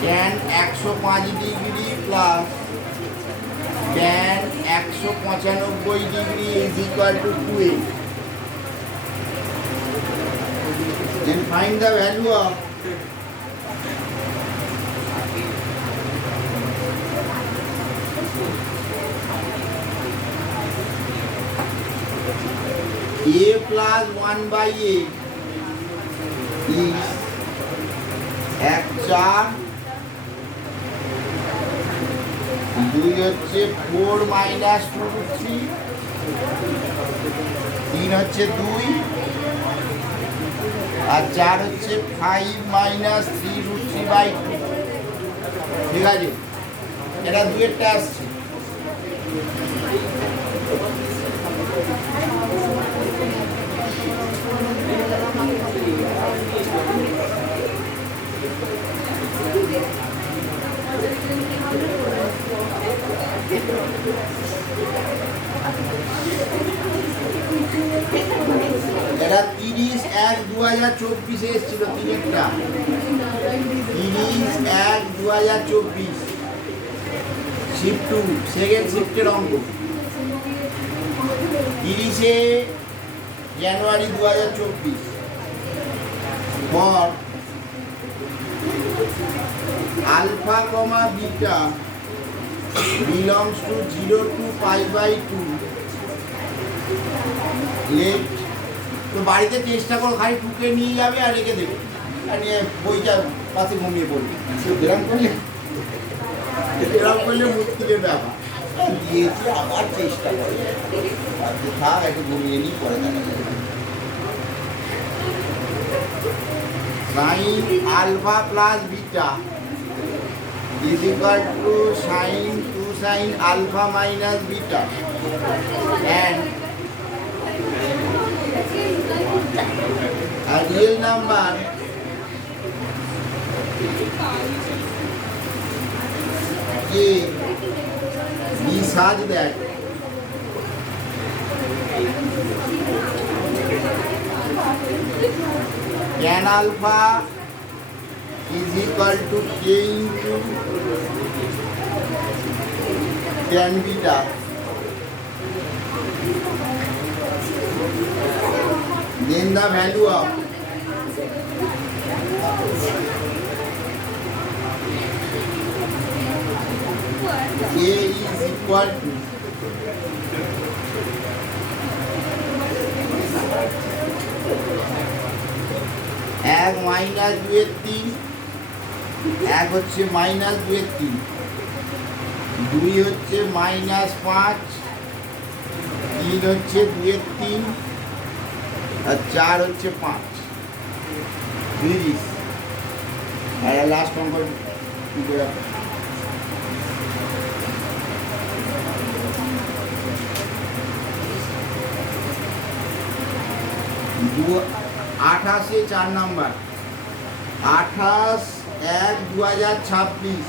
105 degree plus tan 195 degree is equal to 2a. Then find the value of a plus 1/a is 1/4, 2 হচ্ছে 4 minus 2√3, 3 হচ্ছে 2 আর 4 হচ্ছে 5 minus 3√3/2। ঠিক আছে, এটা 2 এরটা আসছে। এটা 30/1/2024 এসেছিল, 3-টা 30/1/2024 শিফট 2 সেকেন্ড শিফটের অঙ্ক। 30 জানুয়ারি 2024 for alpha comma beta belongs to 0 to π/2 let. তো বাড়িতে চেষ্টা করো, খালি টুকে নিয়ে যাবে আর রেখে দেবে, আর নিয়ে বইটা পাশে ঘুমিয়ে পড়বে। এরকম করলে মুশকিলের ব্যাপার। দিয়েছি আবার চেষ্টা করে থাক, একটু ঘুমিয়ে নিই, পরে দেখা যাবে। Sine alpha plus beta is equal to sin 2 sin alpha minus beta, and a real number a be such that tan alpha is equal to k into tan beta, then the value of k is equal to এক মাইনাস 2/3, এক হচ্ছে মাইনাস 2/3, 2 হচ্ছে -5, 3 হচ্ছে 2/3 আর 4 হচ্ছে 5। 30 আর লাস্ট অঙ্ক কি করে 28 4 নাম্বার 28/1/2026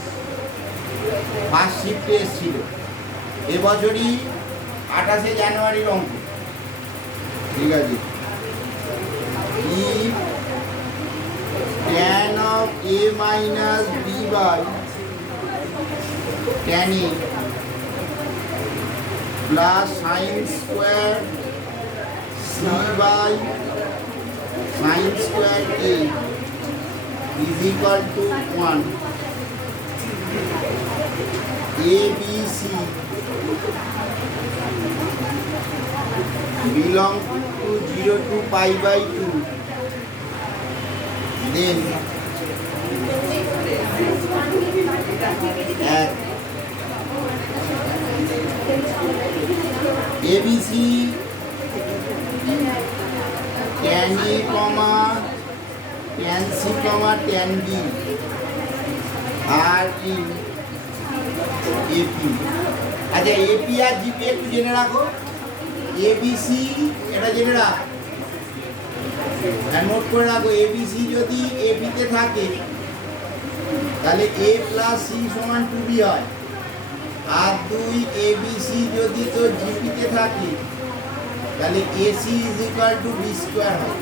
ফার্স্ট শিফটে এসেছিল, এবছরই 28 জানুয়ারির অঙ্ক। ঠিক আছে, if tan of a minus b by tan a plus sin square c by sin square a is equal to 1, a b c belong to 0 to π/2, then at ABC tan A comma tan C comma tan B are in AP। আচ্ছা AP আর GP একটু জেনে রাখো। ABC এটা জেনে রাখ, নোট করে রাখো। ABC যদি AP তে থাকে তাহলে A প্লাস C সমান 2B হয়, আর 2 ABC যদি তো GP তে থাকে তাহলে AC is equal two B square হয়।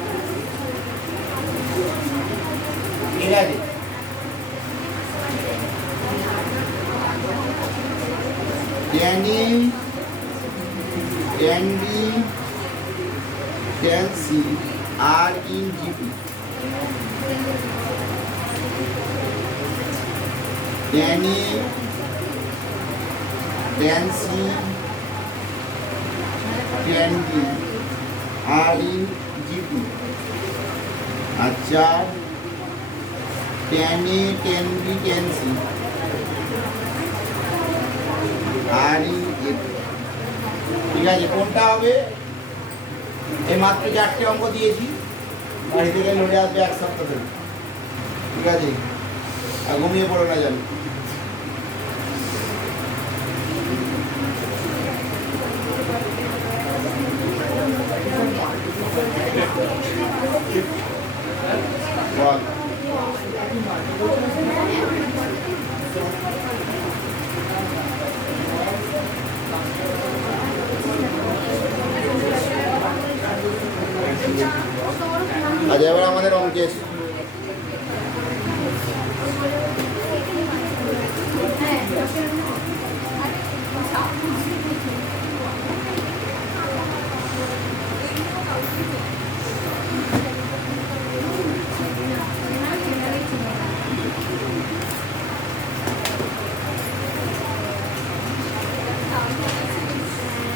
ঠিক আছে, tan A tan B tan C are in GP। tan A tan C tan B are in GP। अच्छा tan A tan B tan C R AP। ঠিক আছে, কোনটা হবে? এই মাত্র 4টে অঙ্ক দিয়েছি, বাড়ি থেকে নোটে আসবে এক সপ্তাহ ধরে। ঠিক আছে, আর ঘুমিয়ে পড়ো না জানো। আজ এবার আমাদের অঙ্কে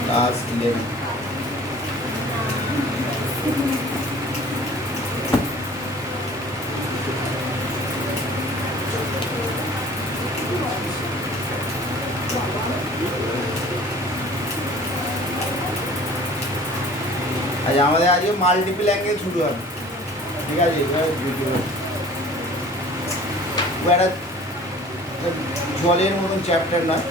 ক্লাস 11। আজ আমাদের আজকে মাল্টিপল অ্যাঙ্গেল শুরু হবে। ঠিক আছে, একটা জলের মতন চ্যাপ্টার নয়,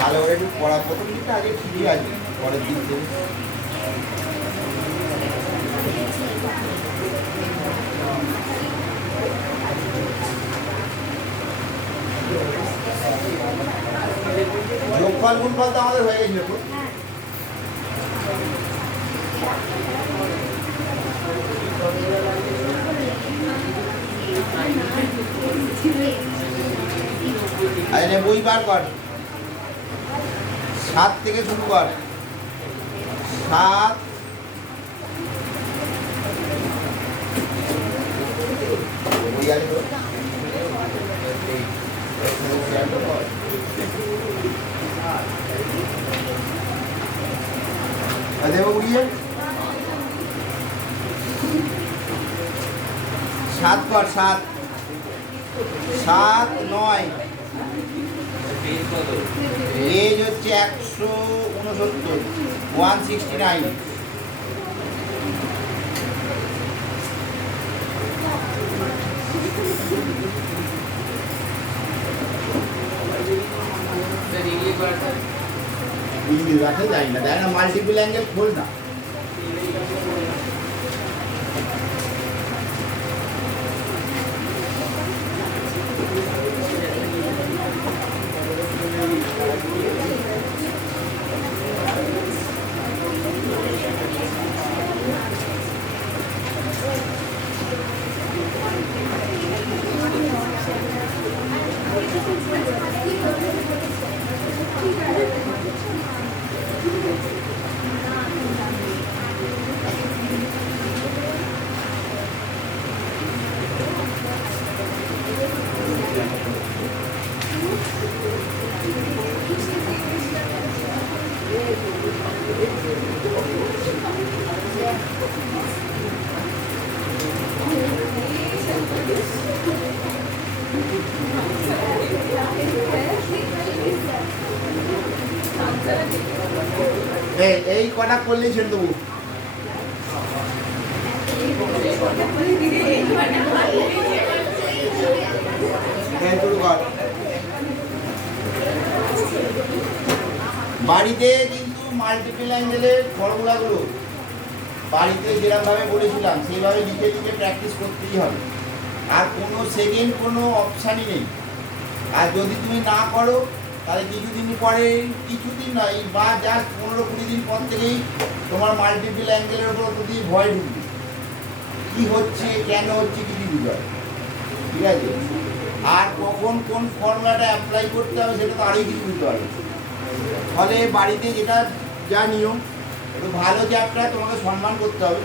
ভালো করে একটু পড়া। প্রথম দিকটা আগে ঠিকই আছে, পরের দিক থেকে যোগফল গুণফল তো আমাদের হয়ে গেছিল। আরে বই বার কর, 7 থেকে শুরু কর। 7 বই আছে তো? अरे वो ये 7 पर 7 7 9 এজ হচ্ছে 169 169। রাখা যায় না, দেয় না, মাল্টিপল অ্যাঙ্গেল খোল না। এই কটা করলেই ছেড়ে দেবো। বাড়িতে কিন্তু মাল্টিপল অ্যাঙ্গেলের ফর্মুলাগুলো বাড়িতে যেরকমভাবে বলেছিলাম সেইভাবে লিখে লিখে প্র্যাকটিস করতেই হবে, আর কোনো সেকেন্ড কোনো অপশানই নেই। আর যদি তুমি না করো তাহলে কিছুদিন পরে, কিছুদিন নয় বা জাস্ট 15-20 দিন পর থেকেই তোমার মাল্টিপল অ্যাঙ্গেলের উপর প্রতি ভয় ঢুকবে, কী হচ্ছে কেন হচ্ছে কিছু বুঝতে হবে, ঠিক আছে? আর কখন কোন ফর্মুলাটা অ্যাপ্লাই করতে হবে সেটা তো আরোই কিছু বুঝতে পারবে। ফলে বাড়িতে যেটা যা নিয়ম, একটু ভালো চ্যাপ্টার তোমাকে সম্মান করতে হবে,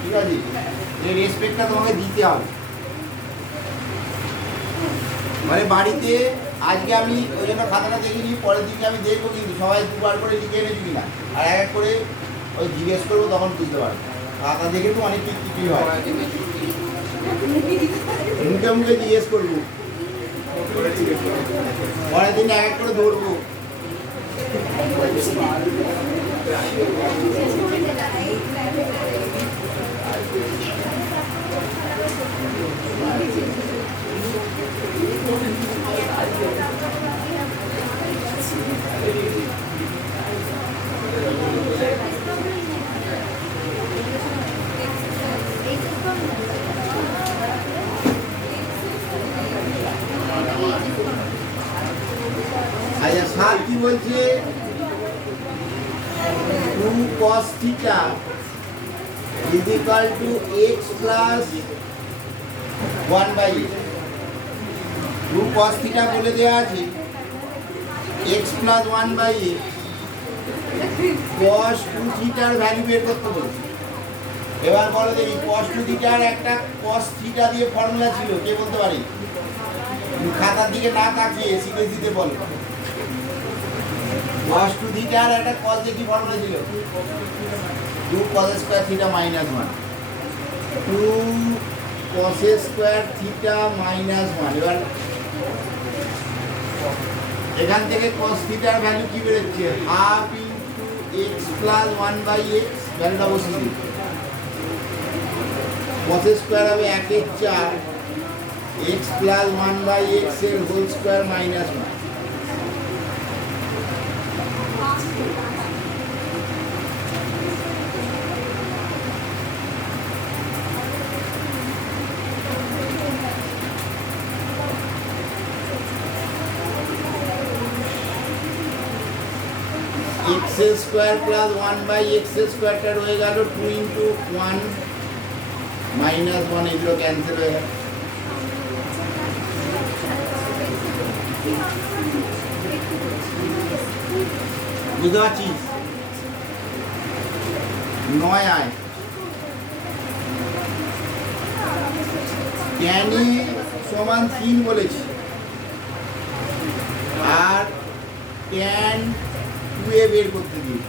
ঠিক আছে? এই রেসপেক্টটা তোমাকে দিতে হবে। মানে বাড়িতে আজকে আমি ওই জন্য খাতাটা দেখিনি, পরের দিকে আমি দেখবো কিন্তু সবাই দুবার করে লিখে এনেছি কিনা, আর এক করে ওই জিজ্ঞেস করবো, তখন বুঝতে পারবো। খাতা দেখে তো অনেক কিছুই হয়, মুখে মুখে জিজ্ঞেস করবো, পরের দিন এক করে ধরবো। আচ্ছা, সাত কি বলছে? 2 cos theta is equal to x plus 1 by x. 2 cos theta বলে দেওয়া আছে, x plus 1 by x, cos 2 theta এর ভ্যালু বের করতে বলছে। এবার বলো দেখি, cos 2 theta এর একটা cos theta দিয়ে ফর্মুলা ছিল, কে বলতে পারি? খাতার দিকে না তাকিয়ে সিধে সিধে বলো। cos 2 theta আর একটা cos দিয়ে কি ফর্মুলা ছিল? 2 cos square theta minus 1, 2 cos square theta minus 1। এবার এখান থেকে cos theta এর ভ্যালু কি বেরোচ্ছে? Half into x plus 1 by x, ভ্যালুটা বসিয়ে দিই। cos স্কোয়ার হবে 1 এর 4, x প্লাস 1 বাই x এর হোল স্কোয়ার মাইনাস 1। x স্কোয়ার প্লাস 1 বাই x স্কোয়ারটা রয়ে গেল 2 ইন্টু 1 মাইনাস 1, এগুলো ক্যান্সেল হয়ে গেল। বুঝতে পারছিস? 9 আয় tan a সমান 3 বলেছি, আর tan 2a বের করতে দিই।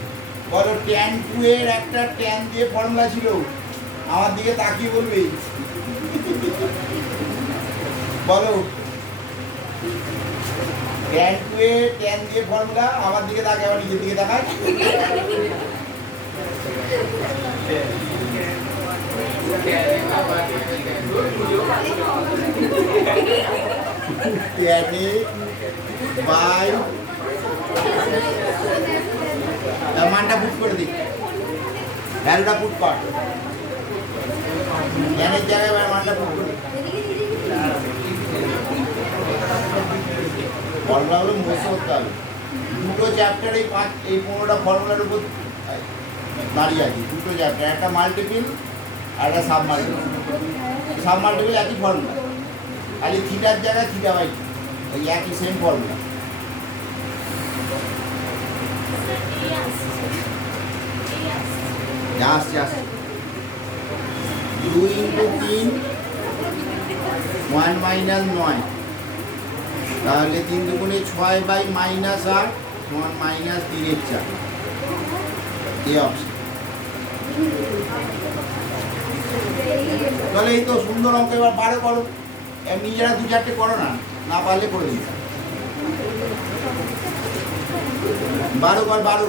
বলো, tan 2 এর একটা tan দিয়ে ফর্মুলা ছিল, আমার দিকে তাকিয়ে বলবে, বলো tan 2 এর tan দিয়ে ফর্মুলা, আমার দিকে তাকায়, আমার নিজের দিকে তাকায়। tan a বাই মানটা পুট করে দিই, ভ্যালুটা পুট কর, জ্ঞানের জায়গায় মানটা পুট করে দিই। ফর্মুলাগুলো মুখস্থ করতে হবে। দুটো চ্যাপ্টার এই 15টা ফর্মুলার উপর দাঁড়িয়ে আছে। দুটো চ্যাপ্টার, একটা মাল্টিপিল আর একটা সাব মাল্টিপিল। সাব মাল্টিপিল একই ফর্মুলা, খালি থিটার জায়গায় থিটা বাই ওই একই সেম ফর্মুলা। আসছে আসছে 2 ইন্টু 3 1 মাইনাস 9, তাহলে 3 দুগুণে 6 বাই মাইনাস 8 সমান মাইনাস 3 এর 4। এই অপশন। তাহলে এই তো সুন্দর অঙ্ক। এবার 12 করো, নিজেরা 2-4টে করো না, না পারলে করে দিই। 12 কর, 12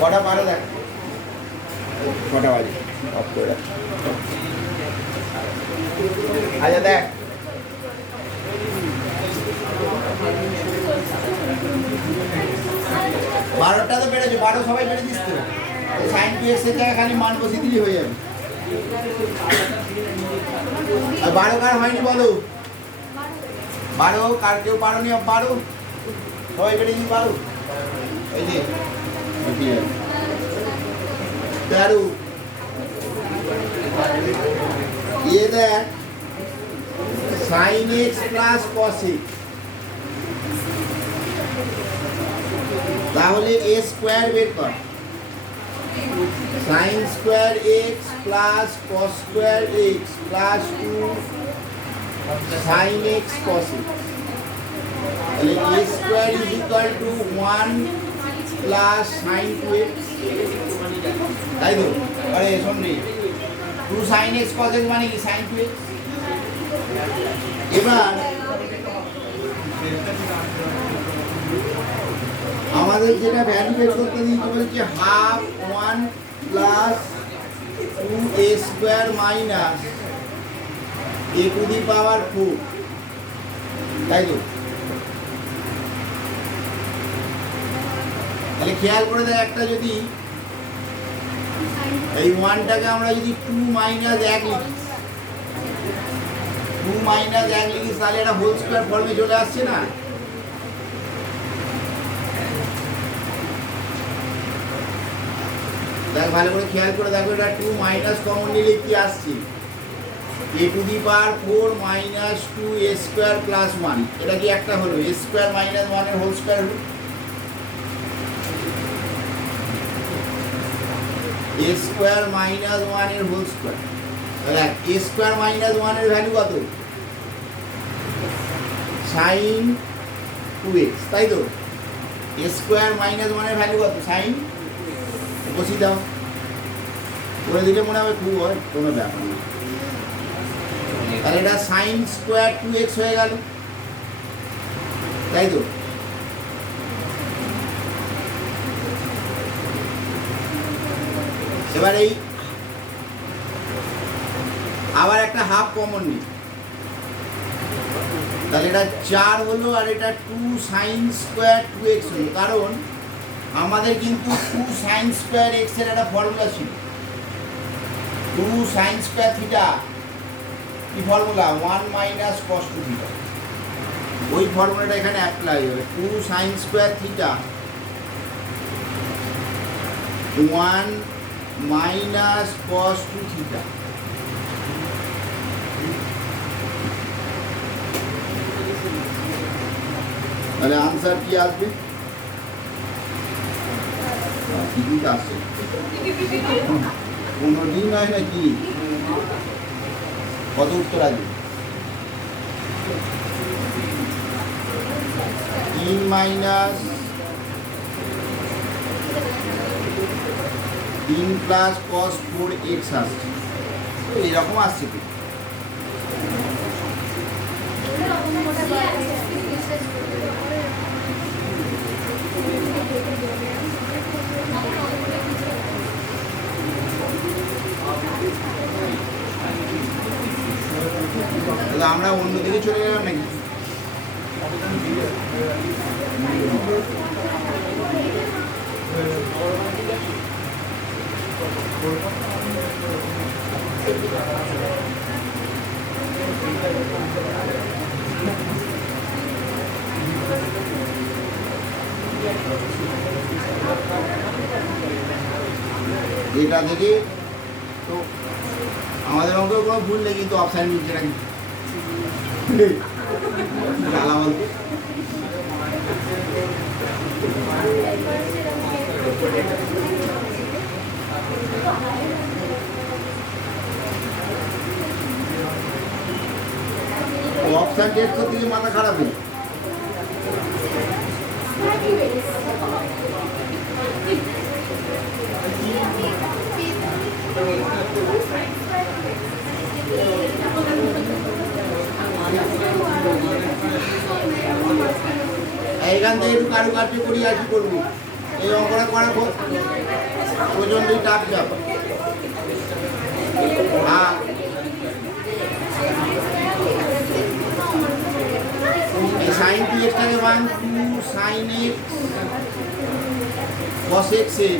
কটা পারো দেখ, কটা বাজে অফ করে রাখ। আচ্ছা দেখ, বারোটা তো বেড়েছে, 12 সবাই বেড়ে দিস তো। সাইন টু এক্স এর জায়গায় খালি মান বসিয়ে দিলেই হয়ে যাবে। আর 12 কার হয়নি বলো? 12 কার কেউ পারো নি? 12 সবাই বেড়ে দিই 12। এই যে 13 ये देख sin x plus cos x, তাহলে a স্কয়ার বের কর। sin square x plus cos square x plus 2 sin x cos x, তাহলে a square is equal to 1 plus sin 2x, তাই তো? আরে শোন রে, 2 sin x cos x মানে কি? sin 2x। এবার আমাদের যেটা ভ্যালু বের করতে দিতে বলছে half 1 plus 2a square minus a to the power 4, তাই তো? তাহলে খেয়াল করে দেখ, একটা যদি এই 1টাকে আমরা যদি 2 মাইনাস 1 লিখি, 2 মাইনাস 1 লিখি, তাহলে এটা হোল স্কয়ার ফর্মে চলে আসছে না? দেখ ভালো করে খেয়াল করে দেখো, এটা 2 মাইনাস কমন নিলে কি আসছে? a to the power 4 minus 2a square plus 1, এটা কি একটা হলো? a স্কয়ার মাইনাস 1 এর হোল স্কয়ার হলো a স্কয়ার মাইনাস 1 এর হোল স্কয়ার। তাহলে a স্কয়ার মাইনাস 1 এর ভ্যালু কত? sin 2x, তাই তো? a স্কয়ার মাইনাস 1 এর ভ্যালু কত? sin, বসিয়ে দাও, করে দিলে মনে হবে খুব হয়, কোনো ব্যাপার না। তাহলে এটা sin স্কয়ার 2x হয়ে গেল, তাই তো? এবার এই আবার একটা হাফ কমন নিই, তাহলে এটা 4 হলো আর এটা 2 sin স্কয়ার 2x হলো, কারণ আমাদের কিন্তু 2 sin স্কয়ার x এর একটা ফর্মুলা ছিল, 2 sin স্কয়ার থিটা, কি ফর্মুলা? 1 minus cos 2 theta. ওই ফর্মুলাটা এখানে অ্যাপ্লাই হবে, 2 sin square theta 1 minus cos 2 theta. তাহলে আনসার কি আসবে? টিকিট আসছে, কোনো দিন নয় নাকি? কত উত্তর আসবে? 3 মাইনাস 3 প্লাস cos 4x আসছে, এরকম আসছে কি? তাহলে আমরা অন্যদিকে চলে গেলাম নাকি? এটা থেকে তো আমাদের অঙ্কেও কোনো ভুল নেই, কিন্তু অপশান নিচ্ছে নাকি জ্বালা বলতে। অপশান টেস্ট করতে গিয়ে মাথা খারাপ হয়ে এইখান থেকে একটু কারুকার্য করি আর কি করবো, এই অঙ্কটা করা প্রচন্ডই টাফ যাব। সাইন টু এক্সটাকে 1 2 সাইন এক্স cos x এর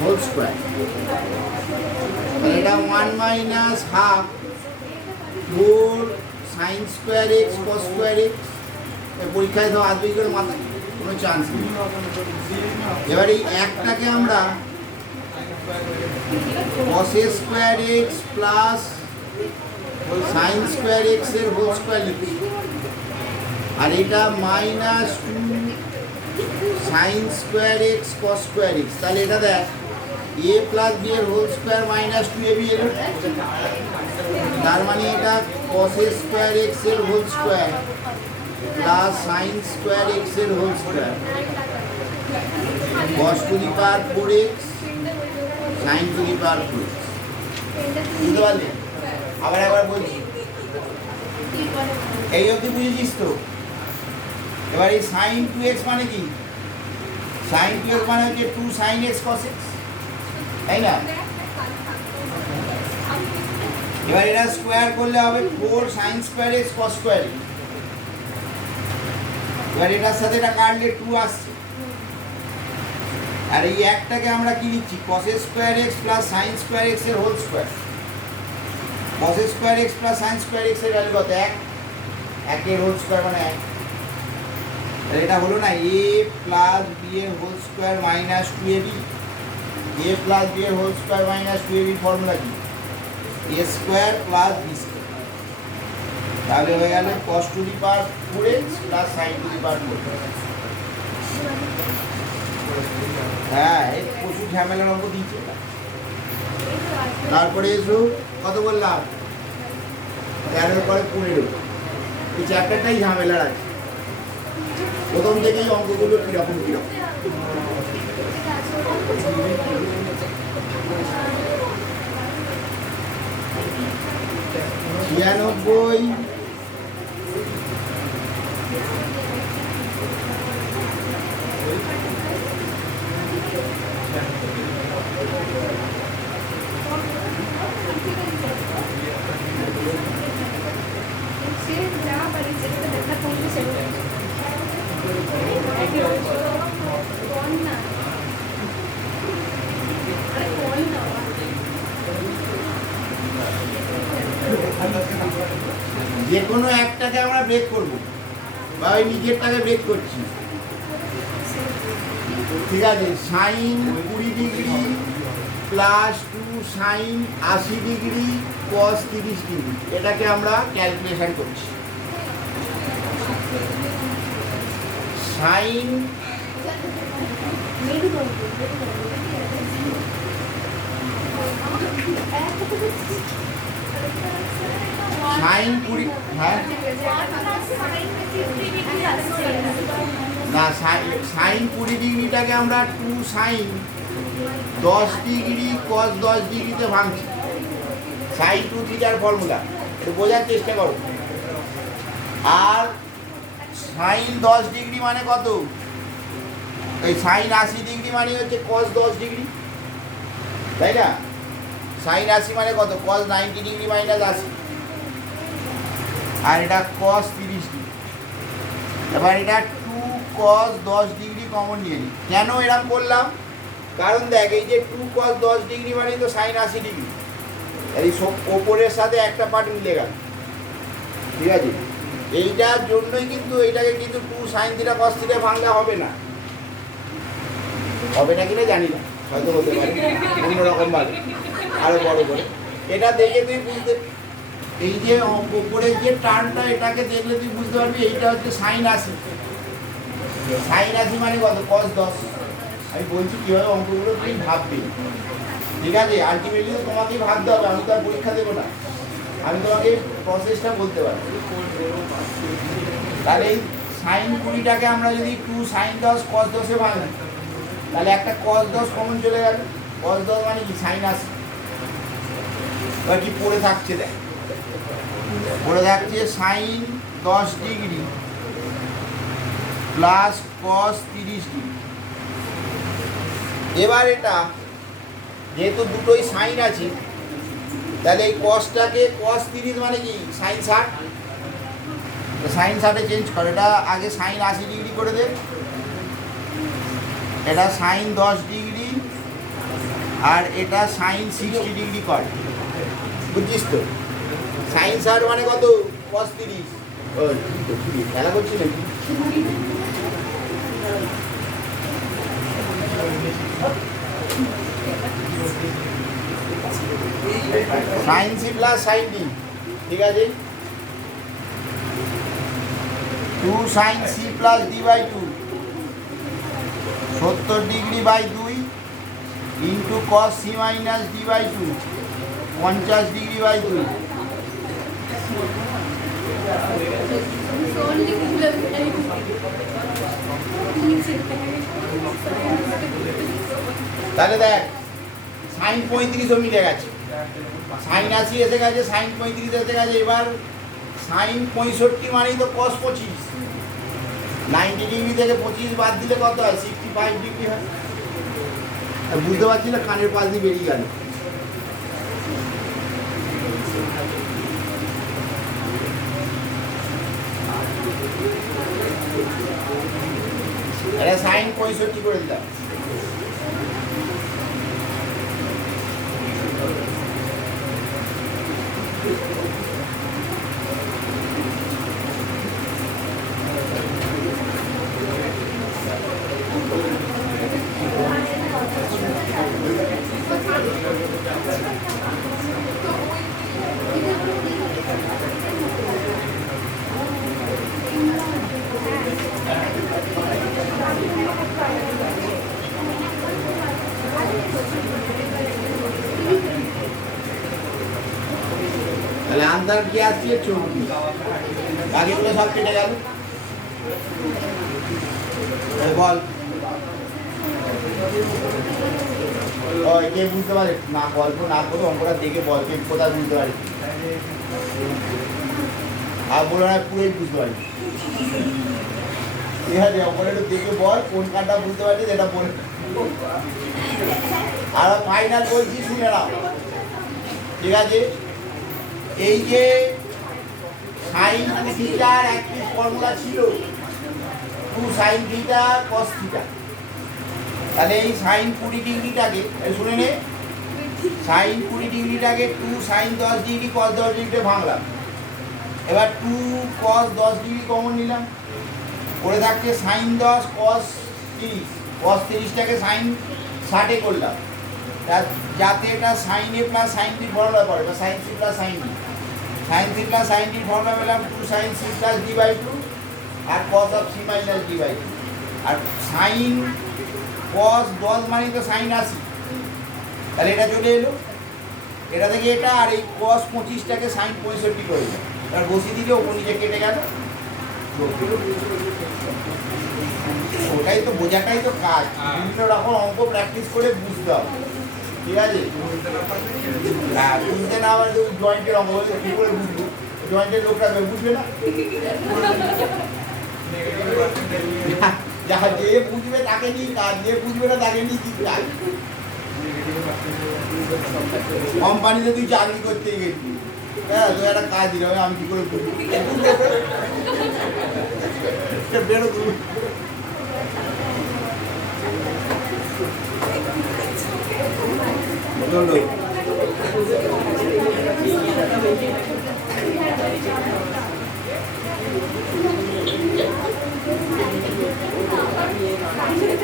হোল স্কয়ার, এটা 1 minus half 4 sine square x cos square x. পরীক্ষায় তো আসবে করে মাথায় কোনো চান্স নেই। এবার এই একটাকে আমরা cos square x plus sine square x এর হোল স্কয়ার লিখি, আর এটা minus 2 sine square x cos square x. তাহলে এটা দেখ a প্লাস b এর হোল স্কয়ার মাইনাস 2ab এর, তার মানে এটা cos স্কয়ার এক্স এর whole square plus sine square x এর whole square cos to the power 4x sine to the power 4x। বুঝতে পারলে? আবার একবার বলছি, এই অবধি বুঝেছিস তো? এবার এই সাইন 2x মানে কি? সাইন 2x মানে হচ্ছে 2 সাইন x cos x, তাই না? এবার এটা স্কোয়ার করলে হবে 4 sign square x cos square x. এবার এটার সাথে এটা কাটলে 2 আসছে, আর এই একটাকে আমরা কি লিখছি? cos square x plus sine square x এর whole square. cos square x plus sine square x এর ভ্যালু কত? 1, 1 এর হোল স্কোয়ার মানে 1। এটা হলো না a প্লাস b এর whole square minus 2ab, a plus b এর whole square minus 2ab formula কি? a square plus b square. তাহলে হয়ে গেল cos to the power 4x plus sine to the power 4x। হ্যাঁ, এই প্রচুর ঝামেলার অঙ্ক দিচ্ছে। তারপরে এসো কত বললাম? 13 পরে 15। এই চ্যাপ্টারটাই ঝামেলার আছে। প্রথম থেকেই অঙ্কগুলো কিরকম কিরকম। 96 যে কোনো একটাকে আমরা ব্রেক করব, বা ওই নিজেরটাকে ব্রেক করছি। ঠিক আছে, sine 20 degree plus 2 sine 80 degree cos 30 degree, এটাকে আমরা ক্যালকুলেশন করছি। সাইন সাইন 20, হ্যাঁ না, সাইন 20 ডিগ্রিটাকে আমরা 2 সাইন 10 ডিগ্রি cos 10 ডিগ্রিতে ভাঙছি। সাইন 2 থিটার ফর্মুলা একটু বোঝার চেষ্টা করো। আর সাইন 10 ডিগ্রি মানে কত? এই সাইন 80 ডিগ্রি মানে হচ্ছে cos 10 ডিগ্রি, তাই না? সাইন 80 মানে কত? cos 90 ডিগ্রি মাইনাস 80, আর এটা cos 30 ডিগ্রি। এবার এটা 2 cos 10 ডিগ্রি কমন নিয়ে নিই। কেন এরকম করলাম? কারণ দেখ, এই যে 2 cos 10 ডিগ্রি মানে তো সাইন 80 ডিগ্রি, এই সব ওপরের সাথে একটা পার্ট মিলে গেল। ঠিক আছে, এইটার জন্যই কিন্তু এইটাকে কিন্তু 2 সাইন থিটা cos থিটা ভাঙলে হবে না। হবে না কিনা জানি না, হয়তো হতে পারে অন্যরকমভাবে আরও বড় করে। এটা দেখে তুই বুঝতে, এই যে উপরের যে টার্নটা, এটাকে দেখলে তুই বুঝতে পারবি এইটা হচ্ছে সাইন 80। সাইন 80 মানে কত? cos 10। আমি বলছি কীভাবে অঙ্কগুলো তুই ভাববি। ঠিক আছে, আলটিমেটলি তো তোমাকেই ভাবতে হবে, আমি তো আর পরীক্ষা দেবো না, আমি তোমাকে প্রসেসটা বলতে পারি। তাহলে এই সাইন 20টাকে আমরা যদি 2 সাইন 10 cos 10-এ ভাঙি, তাহলে একটা cos 10 কমন চলে গেল। cos 10 মানে কি? সাইন 80। এবার কি পড়ে থাকছে? দেখ, পড়ে থাকছে sine 10 degree plus cos 30 degree. এবার এটা যেহেতু দুটোই সাইন আছে, তাহলে এই কসটাকে কস 30 মানে কি সাইন 60, সাইন 60-এ চেঞ্জ করে। এটা আগে সাইন 80 ডিগ্রি করে দে, এটা সাইন 10 ডিগ্রি, আর এটা সাইন 60 ডিগ্রি কর। বুঝছিস তো? সাইন 60 মানে কত? কস 30। খেলা করছি নাকি? Sine C plus sine D, ঠিক আছে। 2 sine C plus D by 2 70 degree by 2 into cos C minus D by 2 50 degree by 2। তাহলে দেখ সাইন 35 মিটে গেছে, সাইন 80 এসে গেছে, সাইন 35 এসে গেছে। এবার সাইন 65 মানেই তো কস 25। 90 ডিগ্রি থেকে 25 বাদ দিলে কত হয়? 65 ডিগ্রি হয়। বুঝতে পারছি না, কানের পাশ দিয়ে বেরিয়ে গেল। এটা সাইন 65 করে দিলাম। তাহলে আন্দার কি আসছে? 24। বাকিগুলো সব কেটে গেল। বল কে বুঝতে পারে না? গল্প না করে অঙ্কটা দেখে বল কে কোথায় বুঝতে পারে। আর বলো না পুরোই বুঝতে পারি, ঠিক আছে। অঙ্কটা একটু দেখে বল কোন কারটা বুঝতে পারছি সেটা বলে। আর ফাইনাল বলছি, শুনে নাও, ঠিক আছে। এই যে সাইন থিটার একটি ফর্মুলা ছিল 2 সাইন থিটা কস থিটা। তাহলে এই সাইন 20 ডিগ্রিটাকে শুনে নে, সাইন 20 ডিগ্রিটাকে 2 সাইন 10 ডিগ্রি কস 10 ডিগ্রিতে ভাঙলাম। এবার 2 কস 10 ডিগ্রি কমন নিলাম, করে থাকছে সাইন 10 কস 30। কস 30টাকে সাইন 60-এ করলাম, যাতে এটা sine A plus sine D formula পড়ে, বা sine C plus sine D. Sine C plus sine D formula পেলাম 2 sine C plus D by 2 আর cos of C minus D by 2। আর সাইন কস 10 মানে তো সাইন 80, তাহলে এটা চলে এলো। এটা থেকে এটা, আর এই কস 25টাকে সাইন 65 করে দিল। এবার বসিয়ে দিলে ওপর নিচে কেটে গেল। ওটাই তো বোঝাটাই তো কাজ। বিভিন্ন রকম অঙ্ক প্র্যাকটিস করে বুঝতে হবে, ঠিক আছে। হ্যাঁ, বুঝতে না পারলে জয়েন্টের অঙ্ক হচ্ছে কী করে বুঝবো? জয়েন্টের লোকটা বুঝবে না। যা যে বুঝবে তাকে নিয়ে কাজ, যে বুঝবে না তাকে নিয়ে কি কাজ। কোম্পানিতে তুই চাকরি করতে গেছি, হ্যাঁ, তো একটা কাজ দিলে আমি কি করে বুঝবো? বেরো তুমি।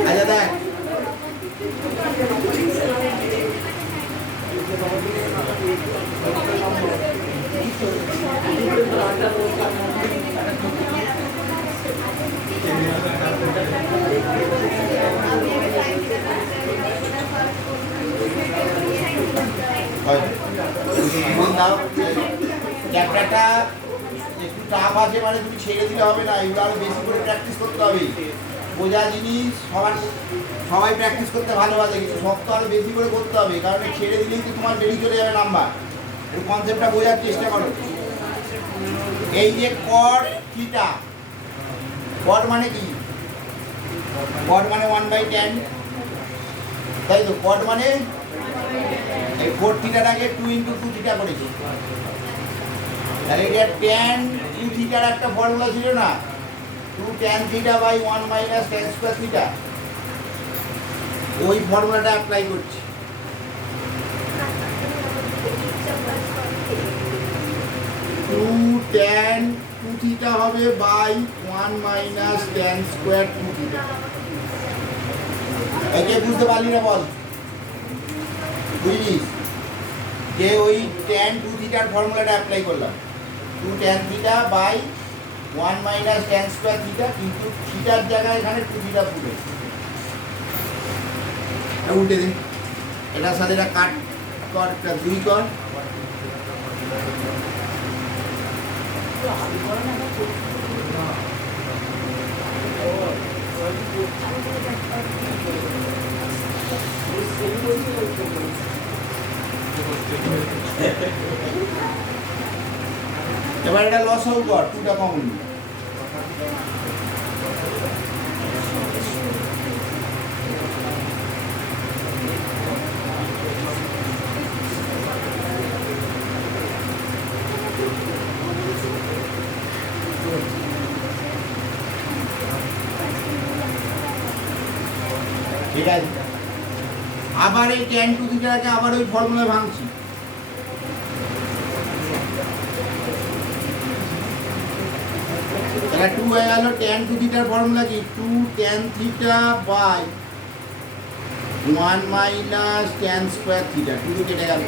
আচ্ছা দেখ, চ্যাপ্টারটা একটু টাফ আছে মানে তুমি ছেড়ে দিলে হবে না, এগুলো আরো বেশি করে প্র্যাকটিস করতে হবে। বোঝা জিনিস সবাই প্র্যাকটিস করতে ভালোবাসে, কিন্তু শক্ত আরো বেশি করে করতে হবে, কারণ ছেড়ে দিলেই তো তোমার বেরিয়ে চলে যাবে নাম্বার। এই কনসেপ্টটা বোঝার চেষ্টা করো। এই যে কট থিটা, কট মানে কি? কট মানে 1/10, তাই তো? কট মানে এই 4 থিটাটাকে 2 × 2 থিটা করেছি, তাহলে এটা tan 2 থিটার একটা ফর্মুলা ছিল না, 2 tan থিটা বাই 1 মাইনাস tan স্কয়ার থিটা, ওই ফর্মুলাটা অ্যাপ্লাই করছি। টু tan 2 থিটা হবে বাই 1 মাইনাস tan স্কয়ার 2 থিটা। একে বুঝতে পারলি না বল? বুঝলিস যে ওই tan 2 থিটার ফর্মুলাটা অ্যাপ্লাই করলাম, 2 tan থিটা বাই 1 মাইনাস tan স্কয়ার থিটা, কিন্তু থিটার জায়গায় এখানে 2 থিটা পুরো উল্টে দিন, এটার সাথে এটা কাট কর, এটা 2 কর, এবার এটা লস আউট কর, 2টা কমন নিয়ে। ঠিক আছে, আবার এই tan 2 থিটাকে আবার ওই ফর্মুলায় ভাঙছি, তাহলে 2 হয়ে গেল tan 2 থিটার ফর্মুলা কি, 2 tan থিটা বাই 1 মাইনাস tan স্কয়ার থিটা, 2 কেটে গেল,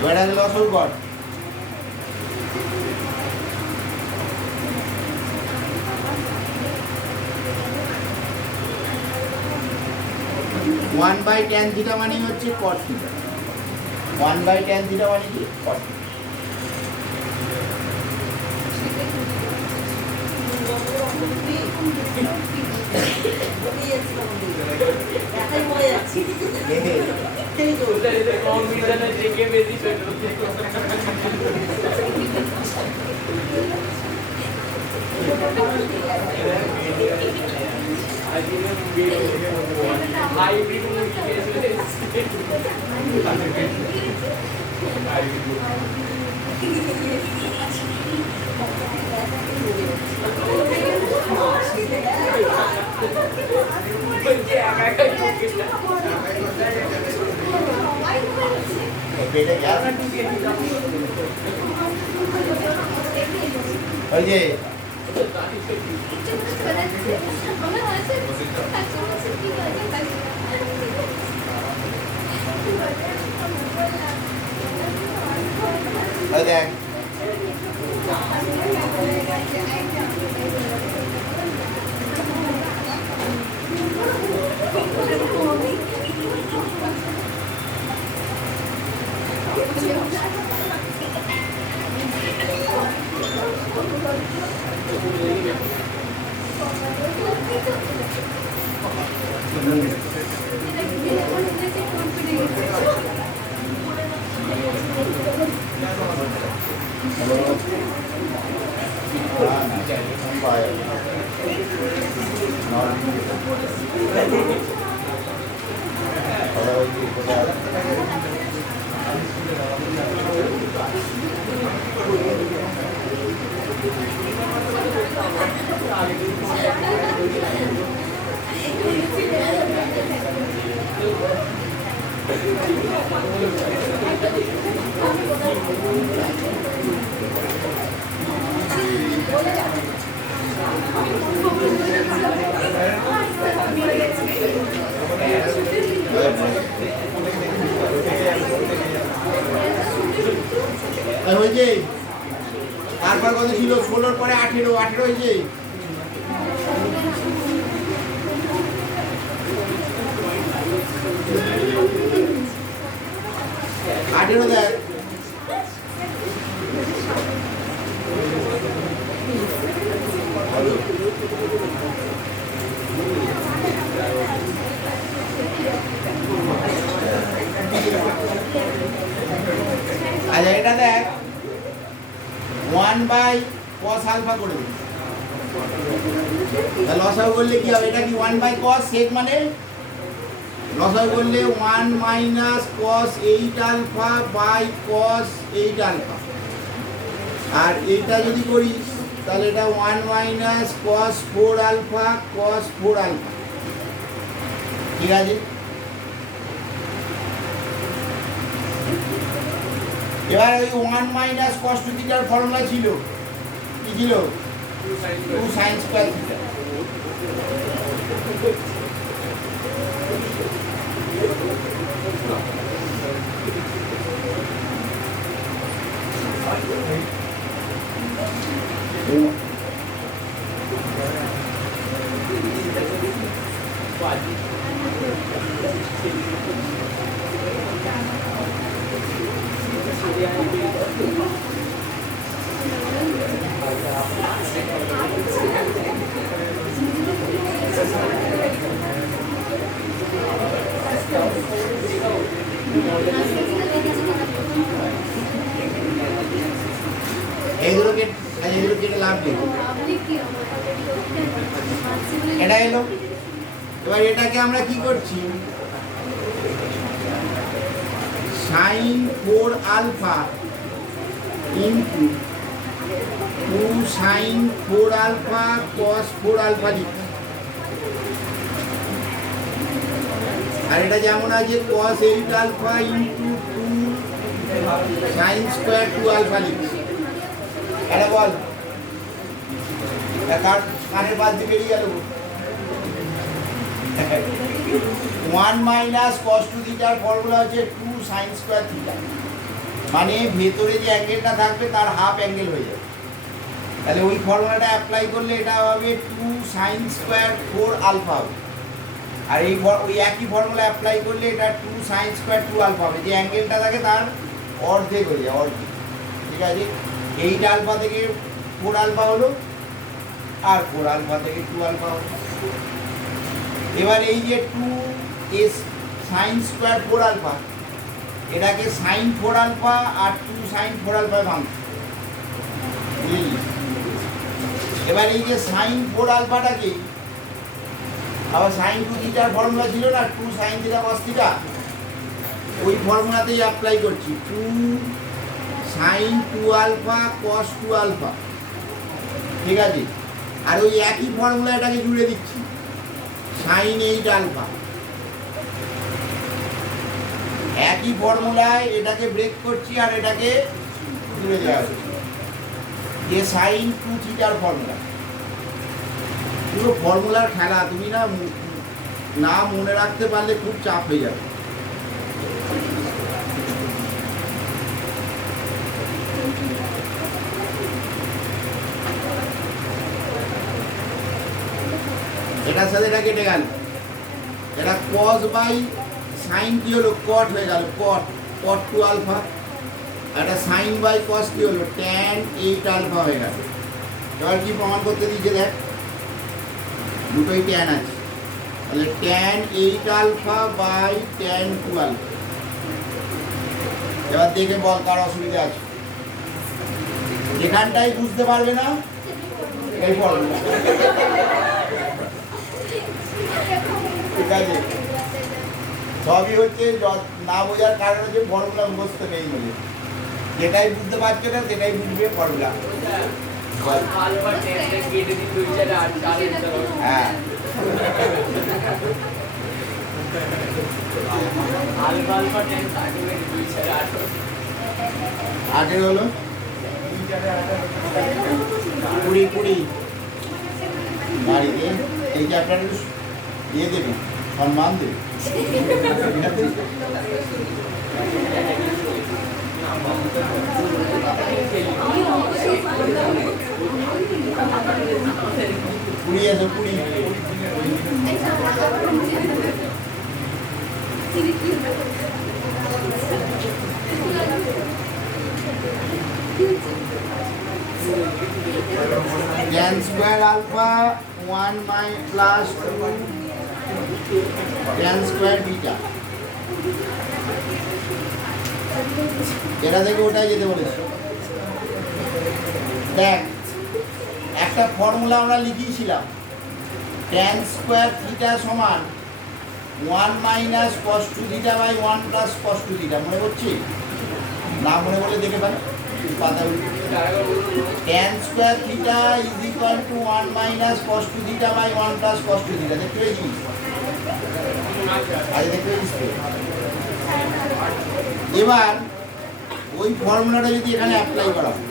এবার আছে লস আউট কর, 1/tan থিটা মানে হচ্ছে cos থিটা, 1/tan থিটা মানে কি, cos থিটা। ওই যে দেখ হয়েছে, তারপর কত ছিল, 16 পরে 18, 18 হয়েছে, 18 দেখ, 1/cos আলফা করে দিন। তাহলে লসাগু করলে কি হবে? এটা কি 1/cos sec মানে লসাগু করলে 1 - cos 8 alpha by cos 8 alpha. আর এইটা যদি করিস তাহলে এটা 1 - cos 4 আলফা cos 4 আলফা। ঠিক আছে, এবার ওই 1 - cos 2 থিটার ফর্মুলা ছিল কি ছিল? 2 sin স্কয়ার থিটা। এইগুলোকে কেটে লাভ নেই, এটা এলো। এবার এটাকে আমরা কি করছি? sin 4 alpha into 2 sin 4 alpha cos 4 alpha লিখছি। আর এটা যেমন আছে cos 8 alpha into 2 sin square 2 alpha লিখছি। এটা বল, কার কানের বাদ দিয়ে বেরিয়ে গেল। 1 - cos 2 থিটার ফর্মুলা হচ্ছে 2 sin স্কয়ার থিটা, মানে ভেতরে যে অ্যাঙ্গেলটা থাকবে তার হাফ অ্যাঙ্গেল হয়ে যাবে। তাহলে ওই ফর্মুলাটা অ্যাপ্লাই করলে এটা হবে 2 sin স্কয়ার 4 আলফা হবে। আর এই ওই একই ফর্মুলা অ্যাপ্লাই করলে এটা 2 sin স্কয়ার 2 আলফা হবে, যে অ্যাঙ্গেলটা থাকে তার অর্ধেক হয়ে যায়, অর্ধেক। ঠিক আছে, 8 আলফা থেকে 4 আলফা হলো, আর 4 আলফা থেকে 2 আলফা হলো। এবার এই যে 2 sin স্কয়ার 4 আলফা, এটাকে sin 4 আলফা আর 2 sin 4 আলফা ভাঙছি। এবার এই যে sin 4 আলফাটাকে আবার sin 2 থিটার ফর্মুলা ছিল না, 2 sin থিটা cos থিটা, ওই ফর্মুলাতেই অ্যাপ্লাই করছি। 2 sin 2 আলফা cos 2 আলফা। ঠিক আছে, আর ওই একই ফর্মুলা এটাকে জুড়ে দিচ্ছি, sin 8 আলফা। একই ফর্মুলায় এটাকে ব্রেক করছি আর এটাকে জুড়ে দেওয়া হচ্ছে, যে sin 2 থিটার ফর্মুলা। পুরো ফর্মুলার খেলা, তুমি না মনে রাখতে পারলে খুব চাপ হয়ে যাবে। এটার সাথে এটা কেটে গেল, এটা cos বাই sin কি হলো? cot হয়ে গেল, cot 2 আলফা। এটা sin বাই cos কি হলো? tan 8 আলফা হয়ে গেল। এবার কি প্রমাণ করতে দিয়েছে দেখ, দুটোই tan আছে, তাহলে tan 8 alpha by tan 2 alpha. এবার দেখে বল কার অসুবিধা আছে? যেখানটাই বুঝতে পারবে না এই ফর্মুলা। ঠিক আছে, সবই হচ্ছে না বোঝার কারণ হচ্ছে ফর্মুলা মুখস্থ নেই বলে। যেটাই বুঝতে পারছে না সেটাই বুঝবে ফর্মুলা। হ্যাঁ, আগে হলো 20 বাড়িতে এই চ্যাপ্টারটা দিয়ে দেবে, সম্মান দেবে। কুড়ি আছে, 20। tan square alpha 1 plus 2 tan square beta. এটা থেকে ওটাই যেতে বলেছে। দেখ একটা ফর্মুলা আমরা লিখিয়েছিলাম, tan স্কোয়ার থিটা সমান 1 minus cos 2 theta by 1 plus cos 2 theta. মনে করছি না? মনে করলে দেখে পারে পাতা। tan square theta is equal to 1 minus cos 2 theta by 1 plus cos 2 theta. দেখতে পেয়েছিস? আজ দেখতে পেয়েছিস? এবার ওই ফর্মুলাটা যদি এখানে অ্যাপ্লাই করা হয়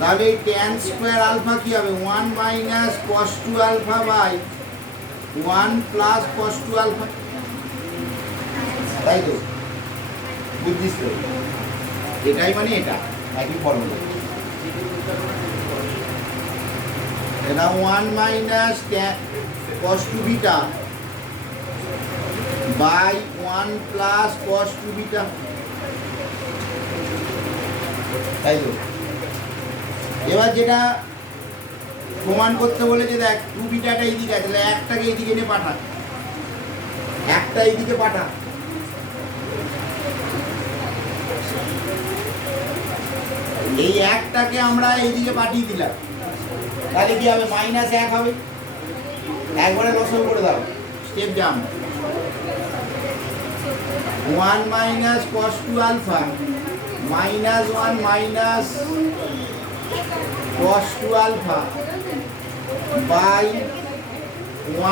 তাহলে এই tan স্কোয়ার আলফা কি হবে? 1 minus cos 2 alpha by 1 plus cos 2 alpha. তাই তো? বুঝছিস তো? এটাই মানে এটা একই ফর্মুলা। এটা 1 minus cos 2 beta by 1 plus cos 2 beta. তাই তো? এবার যেটা প্রমাণ করতে বলেছে, দেখ 2 বিটাটা এইদিকে আছে, তাহলে একটাকে এইদিকে নিয়ে পাঠা, একটা এইদিকে পাঠা। এই একটাকে আমরা এইদিকে পাঠিয়ে দিলাম, তাহলে কি হবে? মাইনাস 1 হবে। একবারে লসল করে দাও, step jump. 1 minus cos 2 alpha minus 1 minus cos 2 alpha by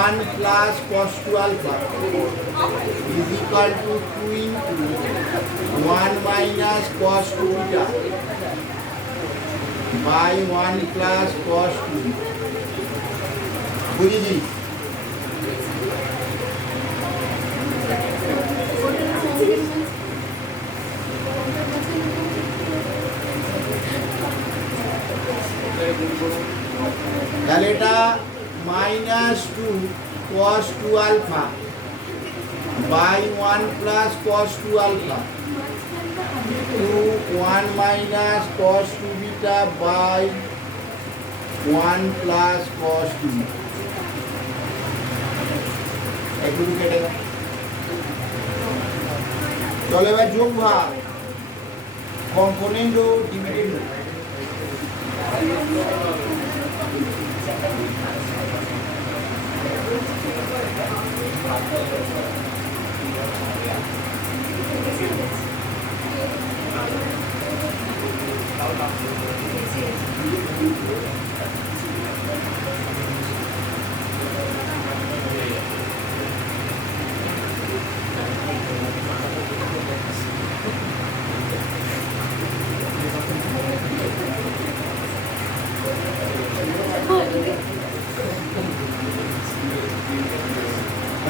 1 plus cos 2 alpha is equal to 2 into 1 minus cos 2 beta by 1 plus cos 2। বুঝেছিস? তাহলে এটা minus 2 cos 2 alpha by 1 plus cos 2 alpha to 1 minus cos 2 beta by 1 plus cos 2। এগুলো কেটে দাও। চলো এবার যোগ ভাগ, কম্পোনেন্ট ও ডিভিডেন্ড।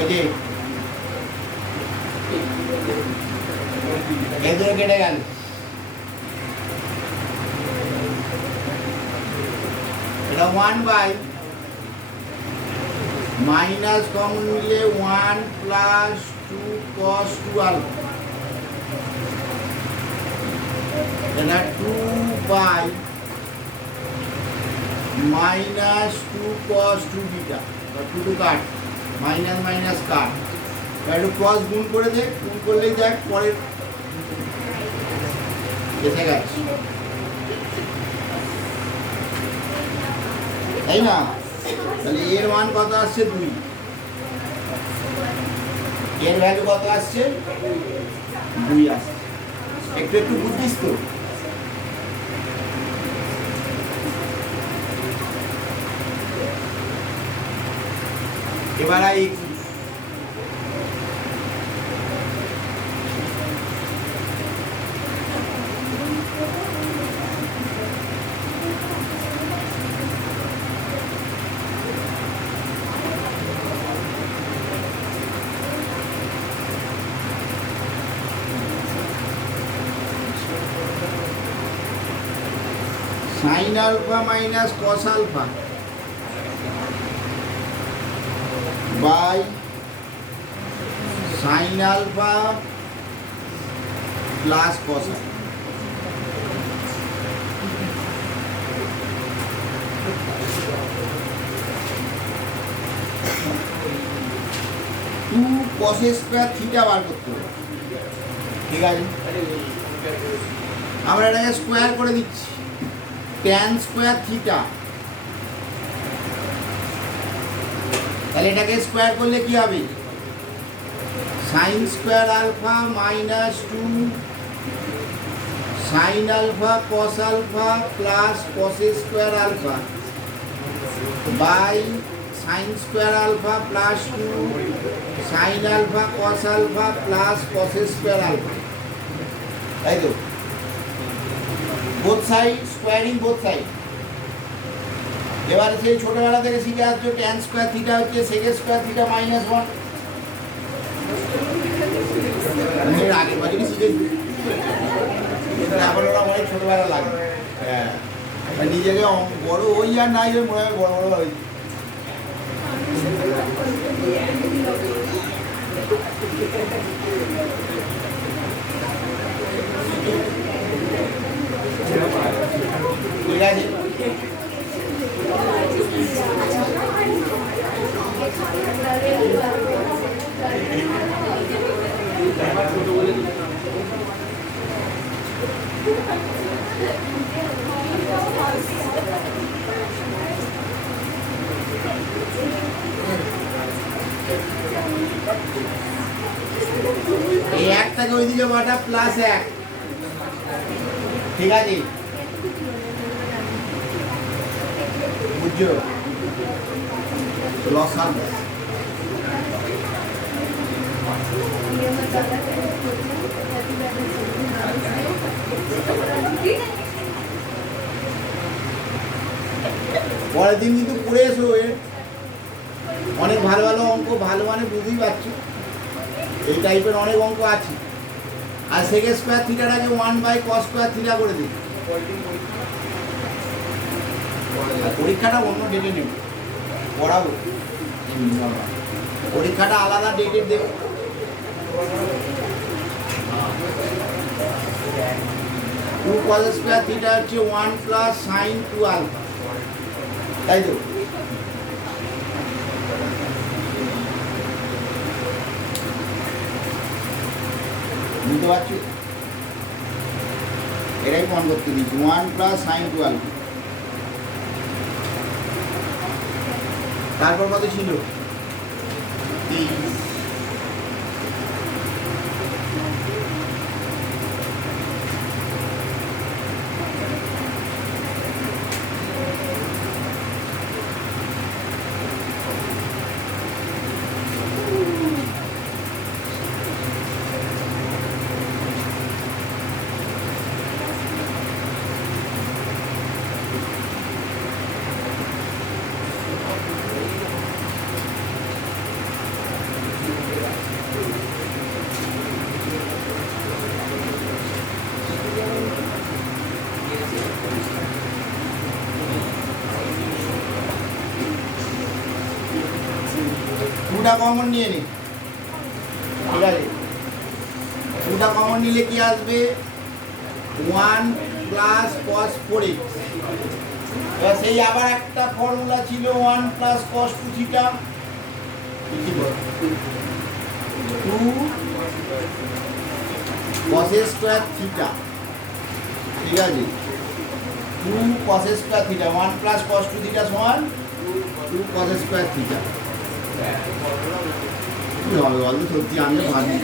ওকে, এগুলো কেটে গেল। এটা 1 বাই মাইনাস কমন নিলে 1 প্লাস 2 cos 2 আলফা, এটা 2 by minus 2 cos 2 beta, 2 cut, minus minus cut, একটু ক্রস গুণ করে দে, গুণ করলেই দেখ পরের এসে গেছে, তাই না? তাহলে এর মান কত আসছে? 2। এর ভ্যালু কত আসছে? 2 আসছে। একটু একটু বুঝিস তো? এবার এই sin alpha minus cos alpha by sin alpha plus cos alpha। Two cos square theta বার করতে হবে, ঠিক আছে? আমরা এটাকে স্কোয়ার করে দিচ্ছি, ট্যান স্কোয়ার থিটা, তাহলে এটাকে স্কোয়ার করলে কি হবে? Sine square alpha minus 2 sine alpha cos alpha plus cos square alpha by sine square alpha plus 2 sine alpha cos alpha plus cos square alpha, তাই তো? Both side squaring both side. এবারে সেই ছোটবেলা থেকে শিখে আসছো ট্যান স্কোয়ার থিটা হচ্ছে সেক স্কোয়ার থিটা মাইনাস 1। এর আগের বছরই শিখেছি, এখন ওরা অনেক ছোটবেলা লাগে। হ্যাঁ, নিজেকে বড় হই আর নাই হয়ে মনে হয় বড় বড় হয়েছে। ঠিক আছে, এই একটাকে ওইদিকে বাটা প্লাস 1, ঠিক আছে? বুঝছো? লসান পরের দিন কিন্তু পড়ে এসো, অনেক ভালো ভালো অঙ্ক, ভালো মানে বুঝতেই পারছো এই টাইপের অনেক অঙ্ক আছে। আর সেক স্কোয়ার থিটাটাকে 1/cos স্কোয়ার থিটা করে দিই। পরীক্ষাটা অন্য ডেটে নেব, পড়াবো, পরীক্ষাটা আলাদা ডেটে দেব। টু কস স্কোয়ার থিটা হচ্ছে 1 প্লাস সাইন 2 আলফা, তাই তো? বুঝতে পারছি, এটাই মন করতে দিচ্ছি 1 প্লাস সাইন 2 আলফা। তারপর কত ছিল? 30। দুটা কমন নিয়ে নি, ঠিক আছে? দুটা কমন নিলে কি আসবে? 1 প্লাস cos 4x। এবার সেই আবার একটা ফর্মুলা ছিল 1 plus cos 2 theta 2 cos square theta, ঠিক আছে? 2 cos square theta 1 plus cos 2 theta সমান 2 cos স্কোয়ার থিটা। সত্যি আমিও ভাবি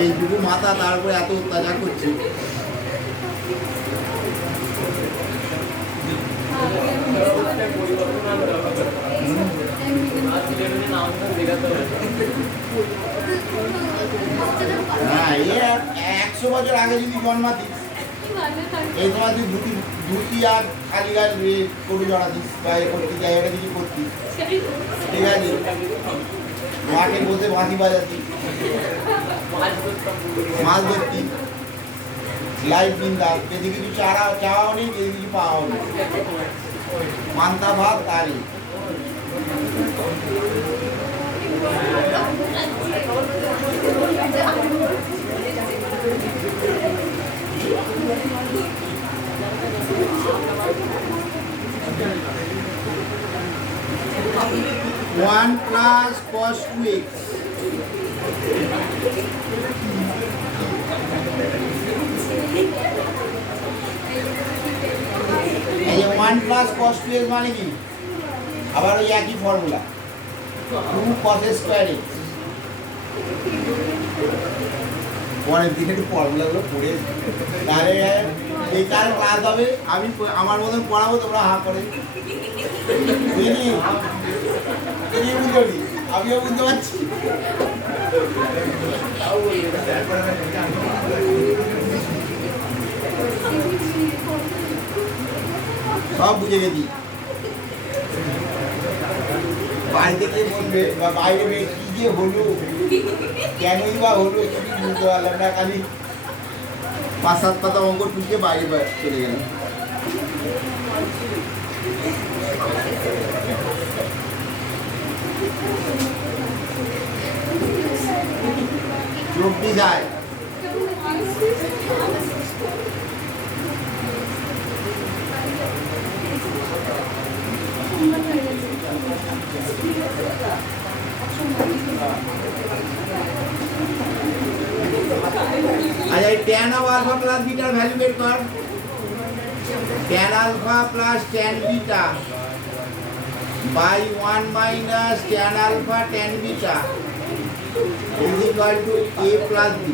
এইটুকু মাথা তারপরে এত অত্যাচার করছে। হ্যাঁ, 100 বছর আগে যদি জন্মাতিস, এই তোমার তুই ধুতি আর খালি গায়ে করে জড়াতিস বা এ করতে যাই, এটা কিছু করতিস, ঠিক আছে? মাঠে বসে বাঁশি বাজাতি, মাছ ধরতি, লাইফ বিন্দাস, যদি কিছু চাওয়াও নেই, যদি কিছু পাওয়াও নেই, মান্তা ভাত তারই। One plus cos 2x 1 plus cos 2x মানে কি? আবার ওই একই ফর্মুলা 2 cos স্কয়ার x। পরের দিকে একটু ফর্মুলাগুলো পড়ে তাহলে এই কার ক্লাস হবে, আমি আমার মতন পড়াবো, তোমরা হা করে বুঝলি? বুঝলি? আমিও বুঝতে পারছি। সব বুঝে গেছি। বাড়িতে কে বলবে বা বাইরে কি যে হলো, কেনই বা হলো, কি বুঝতে পারলাম না। খালি 5-7 পাতা অঙ্ক টুকে বাইরে চলে গেলাম। চোখটি যায় আচ্ছা, tan of alpha plus beta value বের কর। tan alpha plus tan beta by 1 minus tan alpha tan beta is equal to a plus b.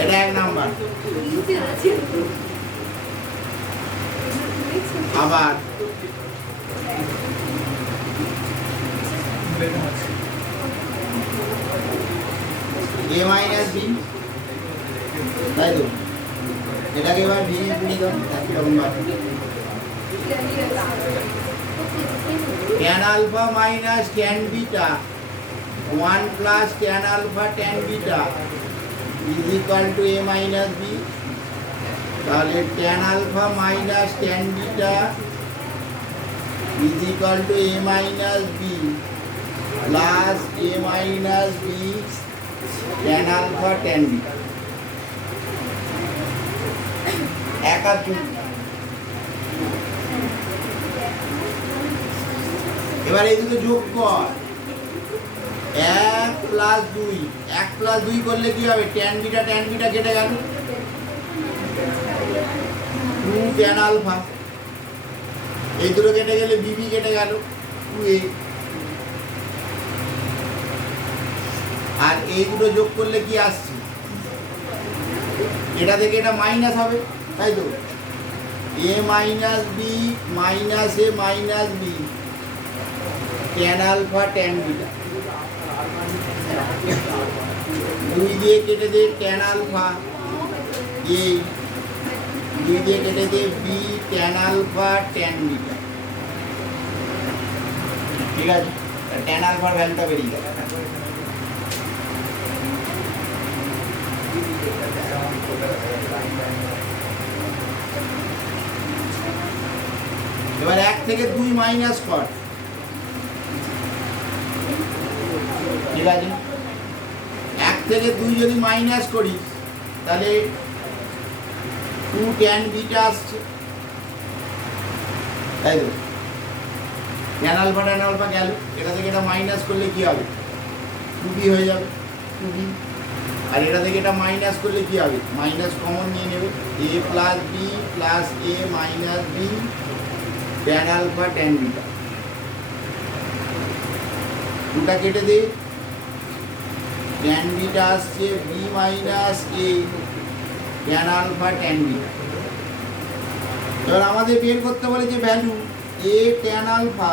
এটা এক নাম্বার। আবার a মাইনাস b, তাই তো? এটাকে এবার b গুণ দাও একই রকম ভাবে। tan alpha minus tan beta 1 plus tan alpha tan beta is equal to a minus b। তাহলে tan alpha minus tan beta is equal to a minus b plus a minus b tan alpha tan beta। এক আর দুই। এবার এই দুটো যোগ কর, 1 প্লাস 2, 1 প্লাস 2 করলে কি হবে? tan beta কেটে গেল, 2 tan alpha, এই দুটো কেটে গেলে bb কেটে গেল 2a, আর এই দুটো যোগ করলে কি আসছে? এটা থেকে এটা মাইনাস হবে, তাই তো? a minus b minus a minus b tan alpha tan beta। 2 দিয়ে কেটে দে tan alpha a, 2 দিয়ে কেটে দে b tan alpha tan beta। ঠিক আছে, tan alpha ভ্যালুটা বেরিয়ে গেল। এবার 1 থেকে 2 মাইনাস কর, ঠিক আছে? 1 থেকে 2 যদি মাইনাস করি তাহলে 2 tan beta আসছে, তাই তো? tan alpha গেল, এটা থেকে এটা মাইনাস করলে কি হবে? 2b হয়ে যাবে, 2b। আর এটা থেকে এটা মাইনাস করলে কি হবে? মাইনাস কমন নিয়ে নেবে, a plus b plus a minus b tan alpha tan beta। দুটা কেটে দে, tan beta আসছে b minus a tan alpha tan beta। এবার আমাদের বের করতে বলে যে value a tan alpha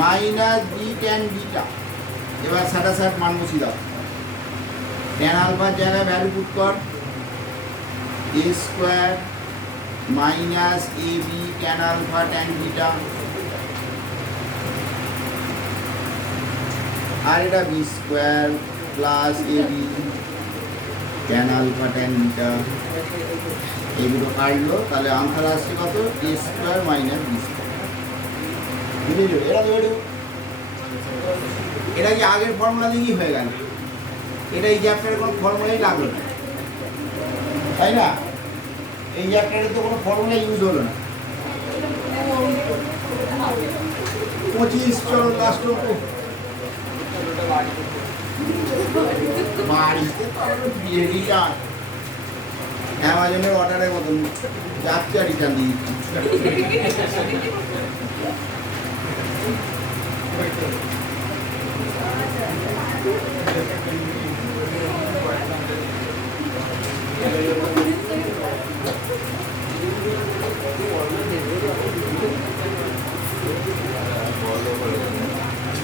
minus b tan beta। এবার 60 মান বসিয়ে দাও, tan alpha জায়গায় ভ্যালু পুট কর, a square minus ab tan alpha tan beta, আর এটা b square plus ab tan alpha tan beta। এইগুলো কাটলো, তাহলে আনসার আসছে কত? a square minus b square. বুঝলি? এটা কি আগের ফর্মুলা দিয়েই হয়ে গেল। এটা এই চ্যাপ্টারে কোনো ফর্মুলাই লাগলো না, তাই না? এই চ্যাপ্টারে তো কোনো ফর্মুলা ইউজ হলো না। 25 চলো লাস্ট বাড়িতে তো বিয়েটা অ্যামাজনের অর্ডারের মতন যাচ্ছে আর রিটার্ন দিয়ে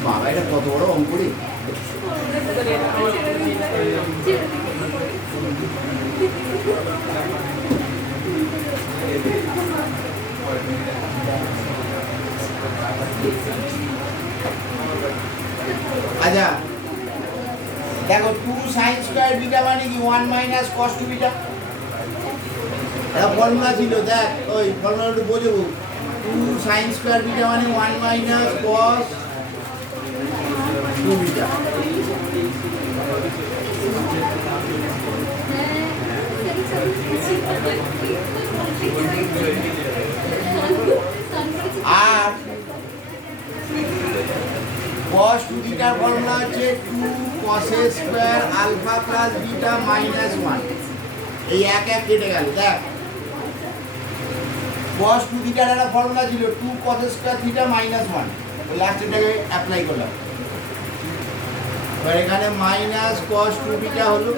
বাবা, এটা কত বড় অঙ্কুরি! আচ্ছা দেখো, 2 sin স্কয়ার বিটা মানে কি 1 মাইনাস cos 2 বিটা। এটা ফর্মুলা ছিল, দেখ ওই ফর্মুলাটা বোঝাবো। 2 sin স্কয়ার বিটা মানে 1 মাইনাস cos 2 বিটা। আর cos 2 বিটার ফর্মুলা হচ্ছে 2 cos a square alpha plus beta minus 1। এই এক এক কেটে গেল। দেখ, cos 2 বিটার একটা ফর্মুলা ছিল 2 cos a square theta minus 1। ওই লাস্টেরটাকে অ্যাপ্লাই করলাম। এবার এখানে মাইনাস cos 2 বিটা হলো,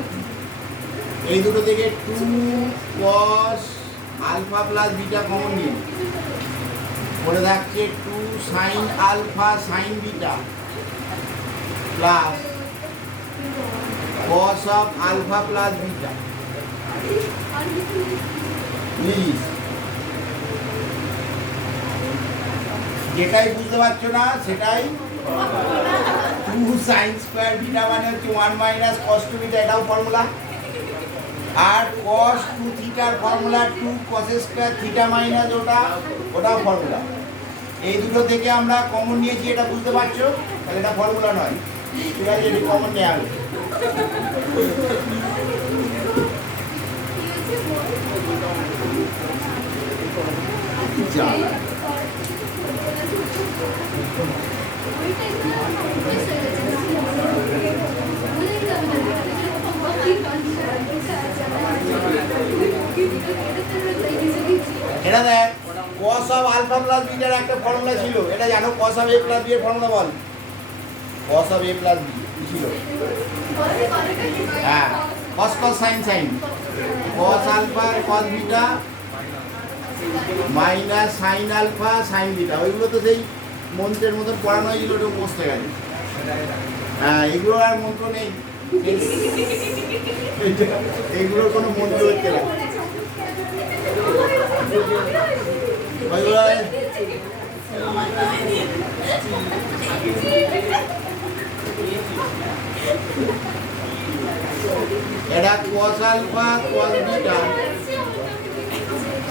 এই দুটো থেকে 2 cos alpha plus beta common নিয়ে পড়ে থাকছে 2 sin alpha sin beta plus cos of alpha plus beta. Please যেটাই বুঝতে পারছো না সেটাই 2 sin স্কয়ার বিটা মানে হচ্ছে 1 মাইনাস cos 2 বিটা, এটাও ফর্মুলা। আর cos 2 থিটার formula 2 cos square theta minus ওটাও ফর্মুলা। এই দুটো থেকে আমরা কমন নিয়েছি, এটা বুঝতে পারছো? তাহলে এটা ফর্মুলা নয়, ঠিক আছে? এটি কমন নেওয়া হবে। এটা দেখ, cos অফ আলফা প্লাস বিটার একটা ফর্মুলা ছিল, এটা জানো? cos of a plus b এর ফর্মুলা বল। cos of a plus b কি ছিল? হ্যাঁ, cos cos sin sin, cos alpha cos beta minus sin alpha sin beta. ওইগুলো তো সেই মন্ত্রের মতো পড়ানো হয়েছিল, ওটা মুখস্থ হয়ে গেছে। হ্যাঁ, এগুলো আর মন্ত্র নেই, এগুলোর কোনো মন্ত্র হচ্ছে না। এটা cos alpha cos beta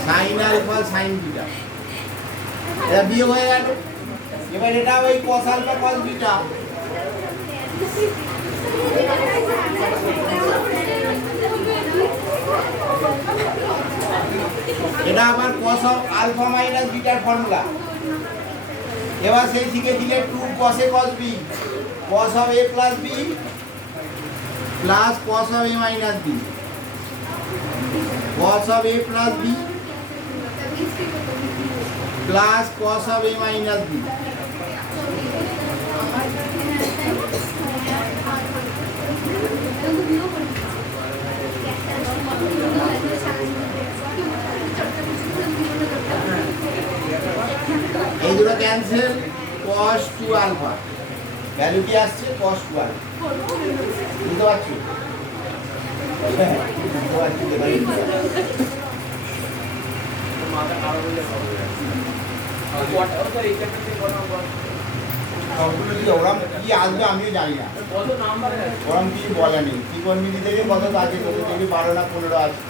sin alpha sin beta, এটা বিয়োগ হয়ে গেল। এবার এটা ওই cos আলফা cos বিটা, এটা আবার cos অফ আলফা মাইনাস বিটার ফর্মুলা। এবার সেই শিখে দিলে 2 cos a cos b, cos of a plus b plus cos of a minus b, cos of a plus b plus cos of a minus b। এই দুটো ক্যান্সেল, cos 2 আলফা ভ্যালু কি আসছে? cos 2 alpha. বুঝতে পারছো? ওরম কি আসবে আমিও জানি না, ওরম কি বলা নেই। ত্রিকোণমিতি থেকে কত আছে? কত থেকে 12 না 15 আছে।